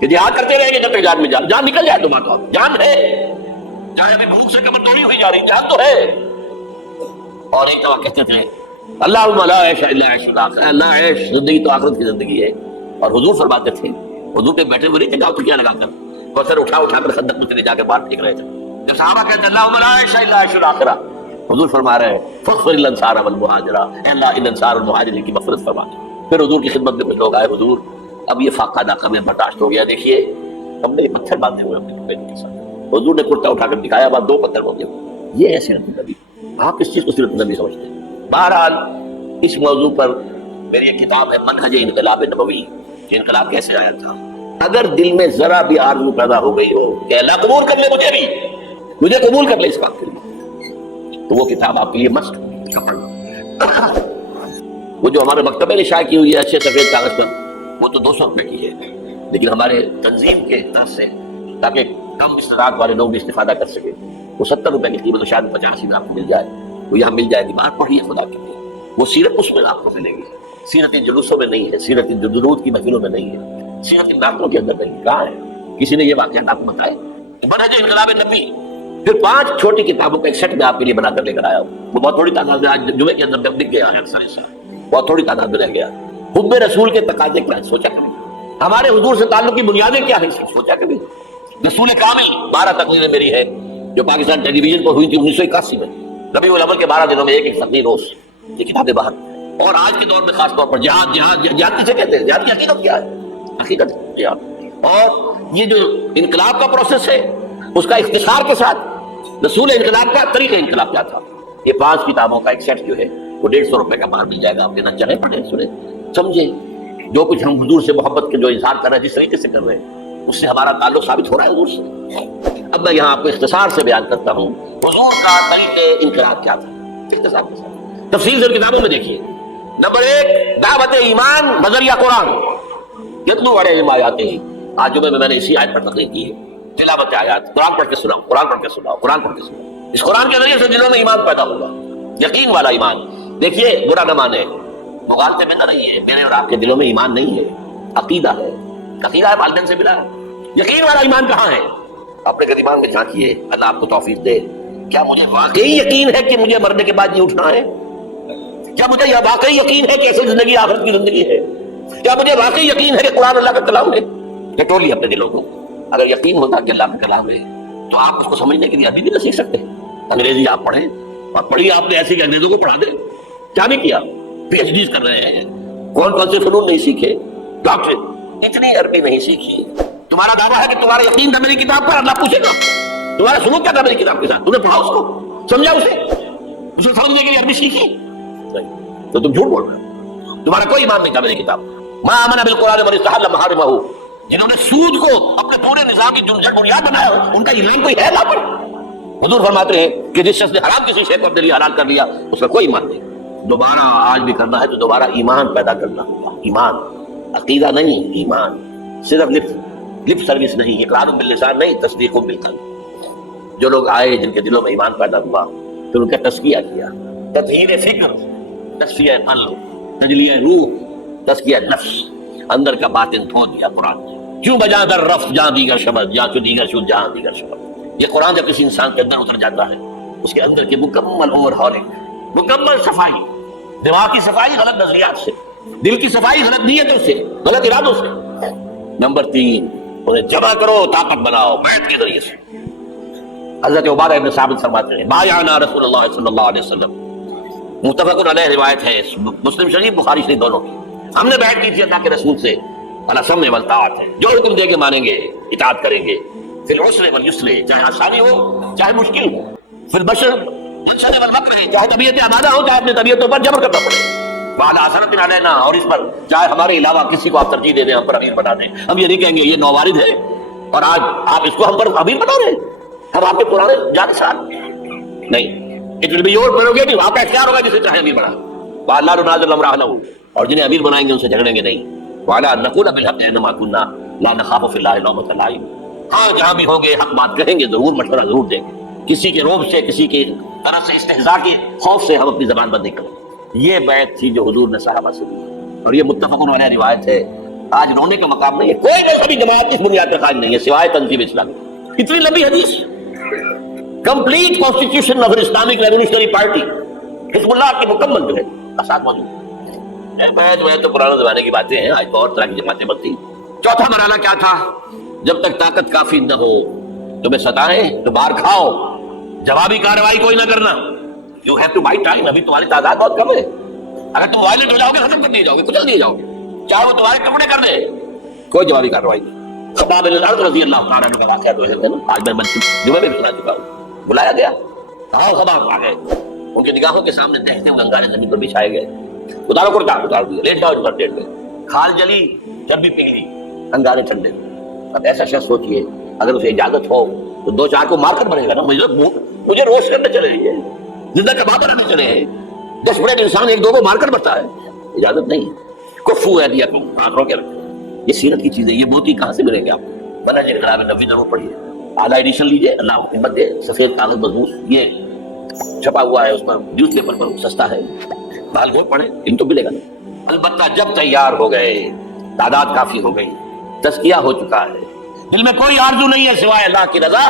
کہ جہاد کرتے رہیں گے جب تک جان میں جان نکل جائے تمہارا تو جان ہے، چاہے ابھی بھوک سے کمزوری ہوئی جا رہی، جان تو ہے۔ اور ایک دفعہ کہتے تھے اللہم لا عیش الا عیش الاخرہ، اللہ عیش زندگی تو آخرت کی زندگی ہے۔ اور حضور فرماتے تھے، حضور پہ بیٹھے ہوئے نہیں تھے گاؤں کیا لگا کر، کوثر اٹھا کر خندق میں چلے جا کے باہر پھینک رہے تھے۔ جب صحابہ کہتے ہیں اللہم لا عیش الا عیش الاخرہ، حضور فرما رہے ہیں فاغفر للانصار والمہاجرہ، اے اللہ ان انصار اور مہاجرین کی مغفرت فرما۔ پھر حضور کی خدمت میں کچھ لوگ آئے، حضور اب یہ فاقہ ناقہ میں برداشت ہو گیا، دیکھیے ہم نے پتھر باندھے ہوئے اپنے پیٹ کے ساتھ۔ حضور نے کرتا اٹھا کر دکھایا، بعد 2 پتھر ہو گئے۔ یہ ہے سیرت النبی۔ آپ اس چیز کو سیرت النبی سمجھتے ہیں۔ بہرحال اس موضوع پر میری ایک کتاب ہے منہج انقلاب نبوی، کہ انقلاب کیسے آیا تھا۔ اگر دل میں ذرا بھی آرزو پیدا ہو گئی ہو کہ اللہ قبول کر لے مجھے بھی، مجھے قبول کر لے اس بات کے لیے، تو وہ کتاب آپ کے لیے مست پڑھنا۔ وہ جو ہمارے مکتبے نے شائع کی ہوئی ہے اچھے سفید کاغذ پر، وہ تو 200 روپے کی ہے، لیکن ہمارے تنظیم کے طرف سے تاکہ کم استطاعت والے لوگ بھی استفادہ کر سکیں، وہ 70 روپے کی قیمت، شاید 50 میں آپ کو مل جائے، وہ یہاں مل جائے گی۔ باہر پڑھیے خدا کے لیے، وہ سیرت اس میں آپ کو ملے گی، سیرت جلوسوں میں نہیں ہے، سیرت درود کی محفلوں میں نہیں ہے، سیرت ناطقوں کے اندر نہیں۔ کہاں ہے؟ کسی نے یہ واقعات آپ کو بتائے؟ منہج انقلاب نبی۔ پھر 5 چھوٹی کتابوں کا ایک سیٹ میں آپ کے لیے بنا کر لے کر آیا ہوں، وہ بہت تھوڑی تعداد میں آج جمعے کے اندر لکھ گیا ہے، اکثر ایسا بہت تھوڑی تعداد میں رہ گیا۔ حب رسول کے تقاضے کیا ہے سوچا کبھی؟ ہمارے حضور سے تعلق کی بنیادیں کیا ہیں سوچا کبھی؟ رسول کامل 12 تقریریں میری ہے جو پاکستان ٹیلی ویژن پر ہوئی تھی 1981 میں، ربیع الاول کے 12 دنوں میں ایک تقریر روز، یہ کتابیں باہر۔ اور آج کے دور میں خاص طور پر جہاد کسے کہتے ہیں؟ جہاد کی حقیقت کیا ہے؟ حقیقت جہاد۔ اور یہ جو انقلاب کا پروسیس ہے اس کا اختصار کے ساتھ رسول انقلاب کا طریقہ انقلاب کیا تھا، یہ 5 کتابوں کا ایک سیٹ جو ہے وہ 150 روپے کا باہر مل جائے گا۔ آپ کے نہ چلے پڑھیں سنیں سمجھے، جو کچھ ہم حضور سے محبت کے جو اظہار کر رہے ہیں، جس طریقے سے کر رہے ہیں، اس سے ہمارا تعلق ثابت ہو رہا ہے حضور سے۔ اب میں یہاں آپ کو اختصار سے بیان کرتا ہوں حضور کا طریقہ انقلاب کیا تھا، اختصار کے ساتھ۔ تفصیل سے کتابوں میں دیکھیے۔ نمبر 1 دعوت ایمان بذریعہ قرآن، یتلو علیہم آیاتہ۔ آج جمعے میں نے اسی آیت پر تقریر کی ہے، تلاوت آیات، قرآن پڑھ کے سناؤ، قرآن پڑھ کے سناؤ، قرآن پڑھ کے سناؤ۔ اس قرآن کے ذریعے سے دلوں میں ایمان پیدا ہوگا، یقین والا ایمان۔ دیکھیے برا نہ مانے، مغالطے میں نہ رہیے، میرے اور آپ کے دلوں میں ایمان نہیں ہے، عقیدہ ہے، عقیدہ ہے، والدین سے ملا ہے۔ یقین والا ایمان کہاں ہے؟ اپنے گریبان میں جھانکیے، اللہ آپ کو توفیق دے۔ کیا مجھے واقعی یقین ہے کہ مجھے مرنے کے بعد یہ اٹھنا ہے؟ کیا مجھے یہ واقعی یقین ہے کہ ایسی زندگی آخرت کی زندگی ہے؟ کیا مجھے واقعی یقین ہے کہ قرآن اللہ کا کلام ہے؟ ٹٹولیے اپنے دلوں کو۔ اگر یقین ہوتا کہ اللہ کا کلام ہے تو آپ اس کو سمجھنے کے لیے ابھی بھی نہ سیکھ سکتے۔ انگریزی آپ پڑھیں اور پڑھیے، آپ نے ایسی کہ انگریزوں کو پڑھا دیں، کیا نہیں کیا؟ پی ایچ ڈیز کر رہے ہیں، کون کون سے فنون نہیں سیکھے، ڈاکٹر اتنی عربی نہیں سیکھی۔ تمہارا دعویٰ ہے کہ تمہارا یقین تھا میری کتاب پر، اللہ پوچھے گا تمہارا سلوک کیا تھا میری کتاب کے ساتھ؟ تم نے پڑھا اس کو، سمجھا اسے سمجھنے کے لیے عربی سیکھی؟ نہیں، تو تم جھوٹ بول رہے ہو، تمہارا کوئی ایمان نہیں تھا میری کتاب۔ ما آمن بالقرآن من استحل محارمہ، جنہوں نے سود کو اپنے پورے نظام کی جنجٹ بنیاد بنایا ان کا ایمان کوئی ہے لا پر؟ حضور فرماتے ہیں کہ جس شخص نے حرام کسی شے کو اپنے لیے حلال کر لیا اس کا کوئی ایمان نہیں۔ دوبارہ آج بھی کرنا ہے تو دوبارہ ایمان پیدا کرنا ہوگا، ایمان، عقیدہ نہیں، ایمان۔ صرف لپ سروس نہیں، اقرار باللسان نہیں، تصدیق بالقلب۔ جو لوگ آئے جن کے دلوں میں ایمان پیدا ہوا پھر ان کا تزکیہ کیا، تطہیر فکر، تصفیہ قلب، تجلیہ روح، تزکیہ نفس، اندر کا باطن دھو دیا قرآن نے۔ کیوں بجا در رفت جہاں دیگر شبد، جہاں چو دیگر شد جہاں دیگر شبد۔ یہ قرآن جب کسی انسان کے اندر اتر جاتا ہے اس کے اندر کی مکمل اوور ہالنگ، مکمل صفائی، دماغ کی صفائی غلط نظریات سے، دل کی صفائی غلط نیتوں سے، غلط ارادوں سے۔ نمبر 3 انہیں جمع کرو، طاقت بناؤ بیعت کے ذریعے سے۔ حضرت عبادہ ابن ثابت فرماتے ہیں بایعنا رسول اللہ صلی اللہ علیہ وسلم، متفق علیہ روایت ہے، مسلم شریف بخاری شریف دونوں کی۔ ہم نے بیعت کی تھی اللہ کے رسول سے، اللہ سمع والطاعت ہے، جو حکم دے کے مانیں گے اطاعت کریں گے، فی العسر والیسر، چاہے آسانی ہو چاہے مشکل ہو، فی البشر والمکر، چاہے طبیعت آمادہ ہو چاہے اپنی طبیعتوں پر جبر کرنا پڑے، وعلی حسرت علینا، اور اس پر چاہے ہمارے علاوہ کسی کو آپ ترجیح دے دیں، ہم پر امیر بنا دیں۔ ہم یہ نہیں کہیں گے یہ نووارد ہے اور آج آپ اس کو ہم پر امیر بنا رہے ہیں، ہم آپ کے پرانے جانشان نہیں۔ It will be your prerogative, آپ کا اختیار ہوگا جسے چاہے امیر بنا، وَاللَّهُ يُنَازِلُ أَمْرَهُ لَهُ، اور جنہیں امیر بنائیں گے ان سے جھگڑیں گے نہیں۔ وَعَلَىٰ أَن نَّقُولَ بِالْحَقِّ أَيْنَمَا كُنَّا لَا نَخَافُ فِي اللَّهِ لَوْمَةَ لَائِمٍ، ہاں جہاں بھی ہوں گے حق بات کہیں گے، ضرور مشورہ ضرور دیں گے، کسی کے روب سے، کسی کے طرف سے استہزاء کے خوف سے ہم اپنی زبان بند نہیں کریں۔ یہ بیعت تھی جو حضور نے صحابہ سے دی، اور یہ متفق علیہ روایت ہے، آج رونے کا مقام نہیں ہے. کوئی مذہبی جماعت اس بنیاد پر قائم نہیں ہے سوائے تنظیم اسلامی. اتنی لمبی حدیث. Complete constitution of Islamic revolutionary party حزب اللہ کی مکمل جو ہے اساس موجود ہے. تو پرانے زمانے کی باتیں ہیں, آج تو اور طرح کی جماعتیں بنتی. چوتھا مرحلہ کیا تھا؟ جب تک طاقت کافی نہ ہو تمہیں ستائیں تو باہر کھاؤ, جوابی کارروائی کوئی نہ کرنا. You have to buy time. ابھی تمہاری تعداد بہت کم ہے. اگر تم وائلنٹ ہو جاؤ گے ختم کر دیے جاؤ گے, کچل دیے جاؤ گے, چاہے وہ تمہارے ٹکڑے کر دے. کوئی جوابی کارروائی نہیں. خباب بن الارض رضی اللہ تعالیٰ عنہ کا واقعہ جو ہے نا, آج میں جمعے میں سنا چکا ہوں. بلایا گیا, آؤ خباب آ گئے. ان کی نگاہوں کے سامنے دیکھتے ہوئے انگارے زمین پر بچھائے گئے. اتارو کرتا اتار دیا, لیٹ جاؤ ادھر لیٹ گئے. کھال جلی, چربی پگھلی, انگارے ٹھنڈے. اب ایسا شخص سوچیے اگر اسے اجازت ہو تو دو چار کو مار کر بنے گا نا. مجھے روش کرنے چلے رہی ہے, زندہ کباب رہنے چلے ہیں. ڈسپریٹ انسان ایک دو کو مار کر بڑھتا ہے. اجازت نہیں. کفو ہے دیا تم آنکھوں کے رکھتے. یہ سیرت کی چیزیں, یہ موتی کہاں سے ملیں گے آپ کو؟ منہج انقلاب نبوی ضرور پڑھیے, اعلیٰ ایڈیشن لیجیے, اللہ ہمت دے. سفید کاغذ مضبوط, یہ چھپا ہوا ہے اس پر, نیوز پیپر پر سستا ہے. بال گھوٹ پڑھیں, ان تو ملے گا نہیں. البتہ جب تیار ہو گئے, تعداد کافی ہو گئی, تزکیہ ہو چکا ہے, دل میں کوئی آرزو نہیں ہے سوائے اللہ کی رضا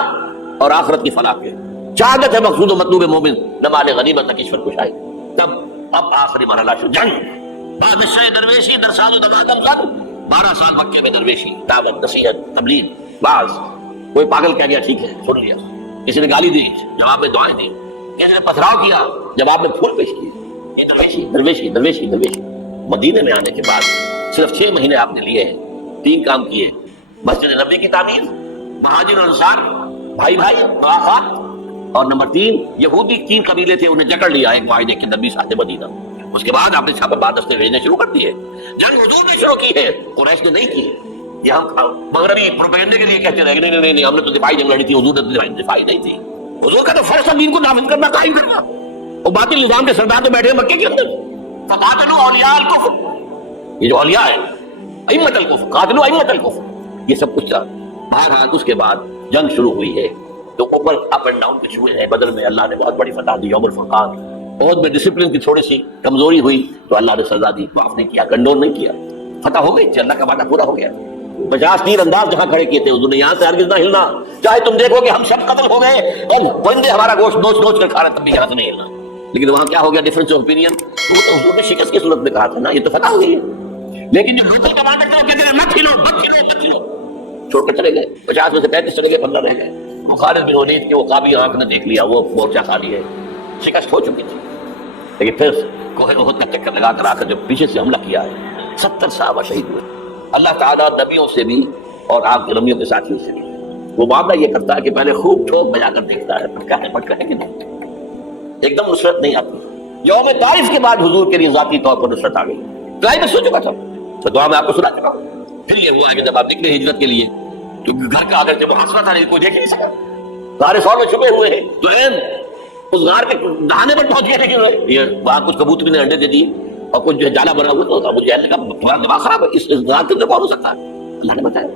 اور آخرت کی فلاح کے, شہادت ہے مقصود و مطلوب مومن, نہ مال غنیمت نہ کشور کشائی. تب اب آخری مرحلہ شو جنگ. بادشاہ درویشی در سال و دمادم زن, 12 سال مکے میں درویشی, دعوت, نصیحت, تبلیغ, باز. کوئی پاگل کہہ گیا ٹھیک ہے سن لیا, کسی نے گالی دی جواب میں دعائیں دی, کسی نے پتھراؤ کیا جواب میں پھول پیش کیے. یہ درویشی درویشی درویشی درویشی. مدینے میں آنے کے بعد صرف 6 مہینے آپ نے لیے ہیں, 3 کام کیے. مسجد نبی کی تعمیر, مہاجر اور انصار بھائی بھائی مواقعات, اور نمبر 3 یہودی 3 قبیلے تھے, انہیں جکڑ لیا ایک معاہدے کے اندر 20 سال مدینہ. اس کے بعد آپ نے چھاپے بعد دستے بھیجنے شروع کر دیے. جنگ حضور نے شروع کی ہے, قریش نے نہیں کی. یہ ہم مغربی پروپیگنڈے کے لیے کہتے رہے نہیں نہیں ہم نے تو دفاعی جنگ لڑی تھی, حضور نے تو دفاعی نہیں تھی. حضور کا تو فرض تھا دین کو نافذ کرنا, قائم کرنا. وہ باطل نظام کے سردار تو بیٹھے مکے کے اندر. فقاتلوا اولیاء الکفر, یہ جو اولیاء ہے ائمۃ الکفر, قاتلوا ائمۃ الکفر, یہ سب کچھ تھا. بہرحال اس کے بعد جنگ شروع ہوئی ہے. تو اوپر اپ اینڈ ڈاؤن کچھ ہوئے ہیں. بدر میں اللہ نے بہت بڑی فتح دی, یوم الفرقان. بہت میں ڈسپلن کی تھوڑی سی کمزوری ہوئی تو اللہ نے سزا دی, معاف نہیں کیا, کنڈول نہیں کیا. فتح ہو گئی, اللہ کا وعدہ پورا ہو گیا. 50 تیر انداز جہاں کھڑے کیے تھے حضور نے, یہاں سے ہرگز نہ ہلنا. چاہے تم دیکھو کہ ہم سب قتل ہو گئے اور بندے ہمارا گوشت نوچ نوچ کر کھا رہے, تب بھی یہاں سے نہیں ہلنا. لیکن وہاں کیا ہو گیا, ڈفرنس آف اوپینین. وہ تو حضور نے شکست کی صورت میں کہا تھا نا, یہ تو فتح ہو گئی ہے. لیکن جو لوکل کمانڈر تھے وہ کہتے ہیں مت ہلو مت ہلو مت ہلو, چھوڑ کر چلے گئے. 50 میں سے 35 چلے گئے, 15 رہ گئے. خالد بن ولید کے وہ قابی آنکھ نے دیکھ لیا, وہ مورچہ خالی ہے, شکست ہو چکی تھی. لیکن پھر کوہ احد کا چکر لگا کر آ کر جو پیچھے سے حملہ کیا ہے, 70 صحابہ شہید ہوئے. اللہ تعالیٰ نبیوں سے بھی اور آپ کے رمیوں کے ساتھیوں سے بھی وہ معاملہ یہ کرتا ہے کہ پہلے خوب ٹھوک بجا کر دیکھتا ہے, پٹکا ہے کہ نہیں. ایک دم نصرت نہیں آتی. یوم طائف کے بعد حضور کے لیے ذاتی طور پر نصرت آ گئی. کلائمیکس ہو چکا تھا, تو دعا میں آپ کو سنا چکا ہوں. پھر یہ ہوا کہ جب آپ نکلے ہجرت کے لیے تو گھر کا اگر جب محاصرہ تھا کوئی دیکھ نہیں سکا, غار ثور میں چھپے ہوئے ہیں, تو اس غار کے دہانے پر پہنچ گئے تھے. یہ وہاں کچھ کبوتر نے انڈے دے دیے اور کچھ جو ہے جالا بنا ہوا تھا. مجھے تمہارا دماغ خراب ہے, اس غار کے اندر کون ہو سکتا ہے؟ اللہ نے بتایا.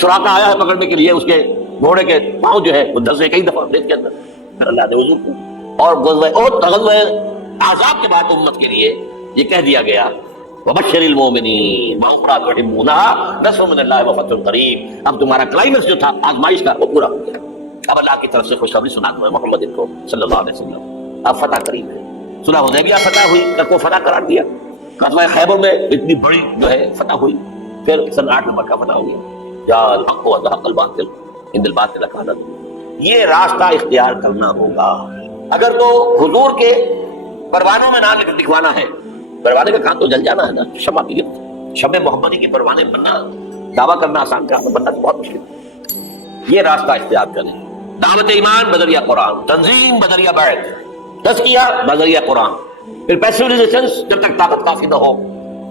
سراقہ آیا ہے پکڑنے کے لیے, اس کے گھوڑے کے پاؤں جو ہے وہ دھسے کئی دفعہ ریت کے اندر. پھر اللہ نے حضور کو اور غزوہ احزاب کے بعد امت کے لیے یہ کہہ دیا گیا وبشر المؤمنین بأخرى تحبونها نصر من اللہ وفتح قریب. اب تمہارا کلائمیکس جو تھا آزمائش کا وہ پورا ہو گیا. اب اللہ کی طرف سے خوشخبری سنا دوں محمد کو صلی اللہ علیہ وسلم, اب فتح قریب ہے. صلح حدیبیہ فتح ہوئی, کو فتح قرار دیا. غزوہ خیبر میں اتنی بڑی جو ہے فتح ہوئی. پھر سن 8 نمبر کا فتح ہو گیا. یا الحق وزهق الباطل ان الباطل کان زهوقا. یہ راستہ اختیار کرنا ہوگا. اگر تو حضور کے پروانوں میں نام لکھوانا ہے, پروانے کا کام تو جل جانا ہے نا. شمع کی شمع محمدی کی پروانے بننا, دعویٰ کرنا آسان کام ہے, بننا تو بہت مشکل ہے. یہ راستہ اختیار کریں. دعوت ایمان بذریعہ قرآن, تنظیم بذریعہ بیعت, تزکیہ بذریعہ قرآن. پھر پیسو ریزسٹنس, جب تک طاقت کافی نہ ہو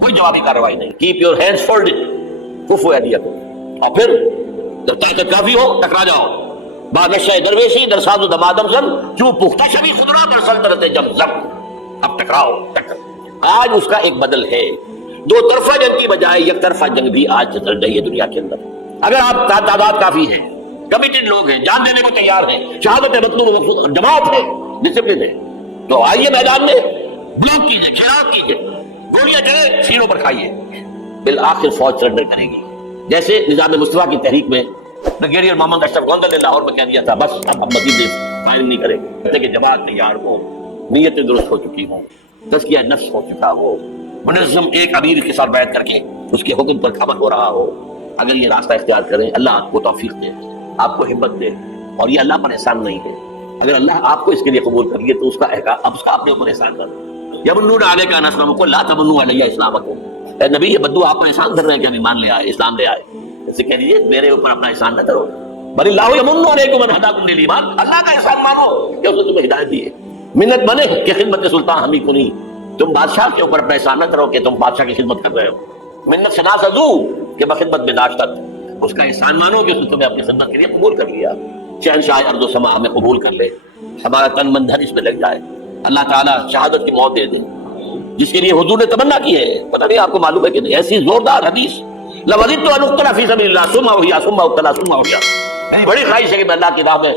کوئی جوابی کارروائی نہیں. کیپ یور ہینڈز فولڈڈ, کفو ایدیکم. اور پھر جب طاقت کافی ہو ٹکرا جاؤ. بادشاہ درویشی در ساز و دمادم زن چوں پختہ شبی خدرا در سلطنت جمزم. اب ٹکراؤ ٹکر. آج اس کا ایک بدل ہے. 2 طرفہ جنگ کی بجائے یک طرفہ جنگ بھی آج چل رہی ہے دنیا کے اندر. اگر آپ تعداد کافی ہے, کمیٹڈ لوگ ہیں, جان دینے کو تیار ہیں, شہادت مطلوب مقصود جماعت ہے, ڈسپلن ہے, تو آئیے میدان میں بلاک کیجیے, گھیراؤ کیجیے, گولیاں چلے سینوں پر کھائیے. بالآخر فوج سرنڈر کرے گی. جیسے نظام مصطفیٰ کی تحریک میں بریگیڈیئر محمد اشرف گوندل نے لاہور میں کہہ دیا تھا بس اب مزید فائرنگ نہیں کرے گا، کہتے کہ جماعت تیار ہو، نیتیں درست ہو چکی ہوں، تزکیہ نفس ہو چکا ہو، منظم ایک امیر کے ساتھ بیعت کر کے اس کے حکم پر عمل ہو رہا ہو، اگر یہ راستہ اختیار کریں اللہ آپ کو توفیق دے، آپ کو ہمت دے. اور یہ اللہ پر احسان نہیں ہے، اگر اللہ آپ کو اس کے لیے قبول کر لیے تو اس کا اب اس کا اپنے اوپر احسان کر. یمنون علیک ان اسلموا لا تمنوا علی اسلامکم، اے نبی یہ بدو آپ پر احسان کر رہے ہیں کہ ہم ایمان لے آئے، اسلام لے آئے. اسے کہہ دیجیے میرے اوپر اپنا احسان نہ کرو، بل اللہ یمن علیکم ان ہداکم للایمان، اللہ کا احسان مانو کہ اس نے تمہیں ہدایت دی ہے. منت بنے کہ خدمت سلطان ہمیں کنی، تم بادشاہ کے اوپر اپنا احسان نہ کرو کہ تم بادشاہ کی خدمت کر رہے ہو. منت شناسدو کہ بخدمت بداشتت، اس کا احسان مانو کہ اس نے تمہیں اپنی خدمت کے لیے قبول کر لیا. شہنشاہ ارض و سما ہمیں قبول کر لے، ہمارا تن من دھن اس میں لگ جائے، اللہ تعالیٰ شہادت کی موت دے دے جس کے لیے حضور نے تمنا کی ہے. پتہ نہیں آپ کو معلوم ہے کہ نہیں، ایسی زوردار حدیث لوزدت ان اقتل فی سبیل اللہ ثم احیا ثم اقتل ثم احیا، میری بڑی خواہش ہے کہ میں اللہ کی راہ میں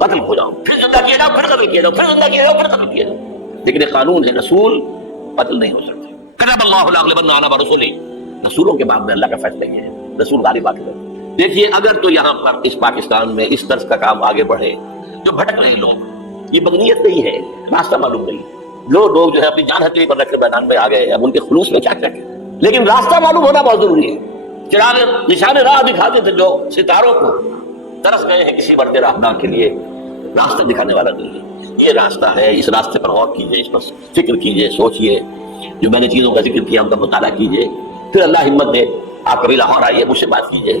قتل ہو جاؤں، پھر زندہ کیا جاؤں، پھر قتل کیا جاؤں، پھر زندہ کیا جاؤں، پھر قتل کیا جاؤں. لیکن یہ قانون ہے، رسول قتل نہیں ہو سکتے. کتب اللہ لاغلبن انا ورسلی، رسولوں کے باب میں اللہ کا فیصلہ یہ ہے، رسول غالب آ کے. دیکھیے اگر تو یہاں پر اس پاکستان میں اس طرز کا کام آگے بڑھے، جو بھٹک رہے لوگ، یہ بغنیت نہیں ہے، راستہ معلوم نہیں، لوگ جو ہے اپنی جان ہتھیلی پر رکھ کے میدان میں آ گئے، اب ان کے خلوص میں کیا کیا ہے، لیکن راستہ معلوم ہونا بہت ضروری ہے. چراغ نشان راہ دکھاتے تھے جو ستاروں کو، ترس گئے ہیں کسی بڑے راہنما کے لیے، راستہ دکھانے والا نہیں ہے. یہ راستہ ہے، اس راستے پر غور کیجئے، اس پر فکر کیجئے، سوچئے، جو میں نے چیزوں کا ذکر کیا ان کا مطالعہ کیجئے، پھر اللہ ہمت دے. آپ کبھی لاہور آئیے، مجھ سے بات کیجئے،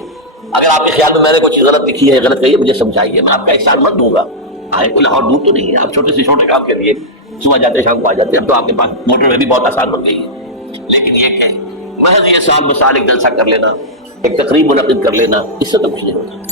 اگر آپ کے خیال میں میں نے کوئی چیز غلط لکھی ہے، غلط کہی ہے، مجھے سمجھائیے، میں آپ کا احسان مت دوں گا. آئے کوئی لاہور دور تو نہیں ہے، آپ چھوٹے سے چھوٹے کام کے لیے صبح جاتے شام کو آ جاتے ہیں. اب تو آپ کے پاس موٹر میں بھی بہت آسان بن گئی ہے، لیکن یہ کہ محض یہ سال بسال ایک جلسہ کر لینا، ایک تقریب منعقد کر لینا، اس سے تو کچھ نہیں ہوتا.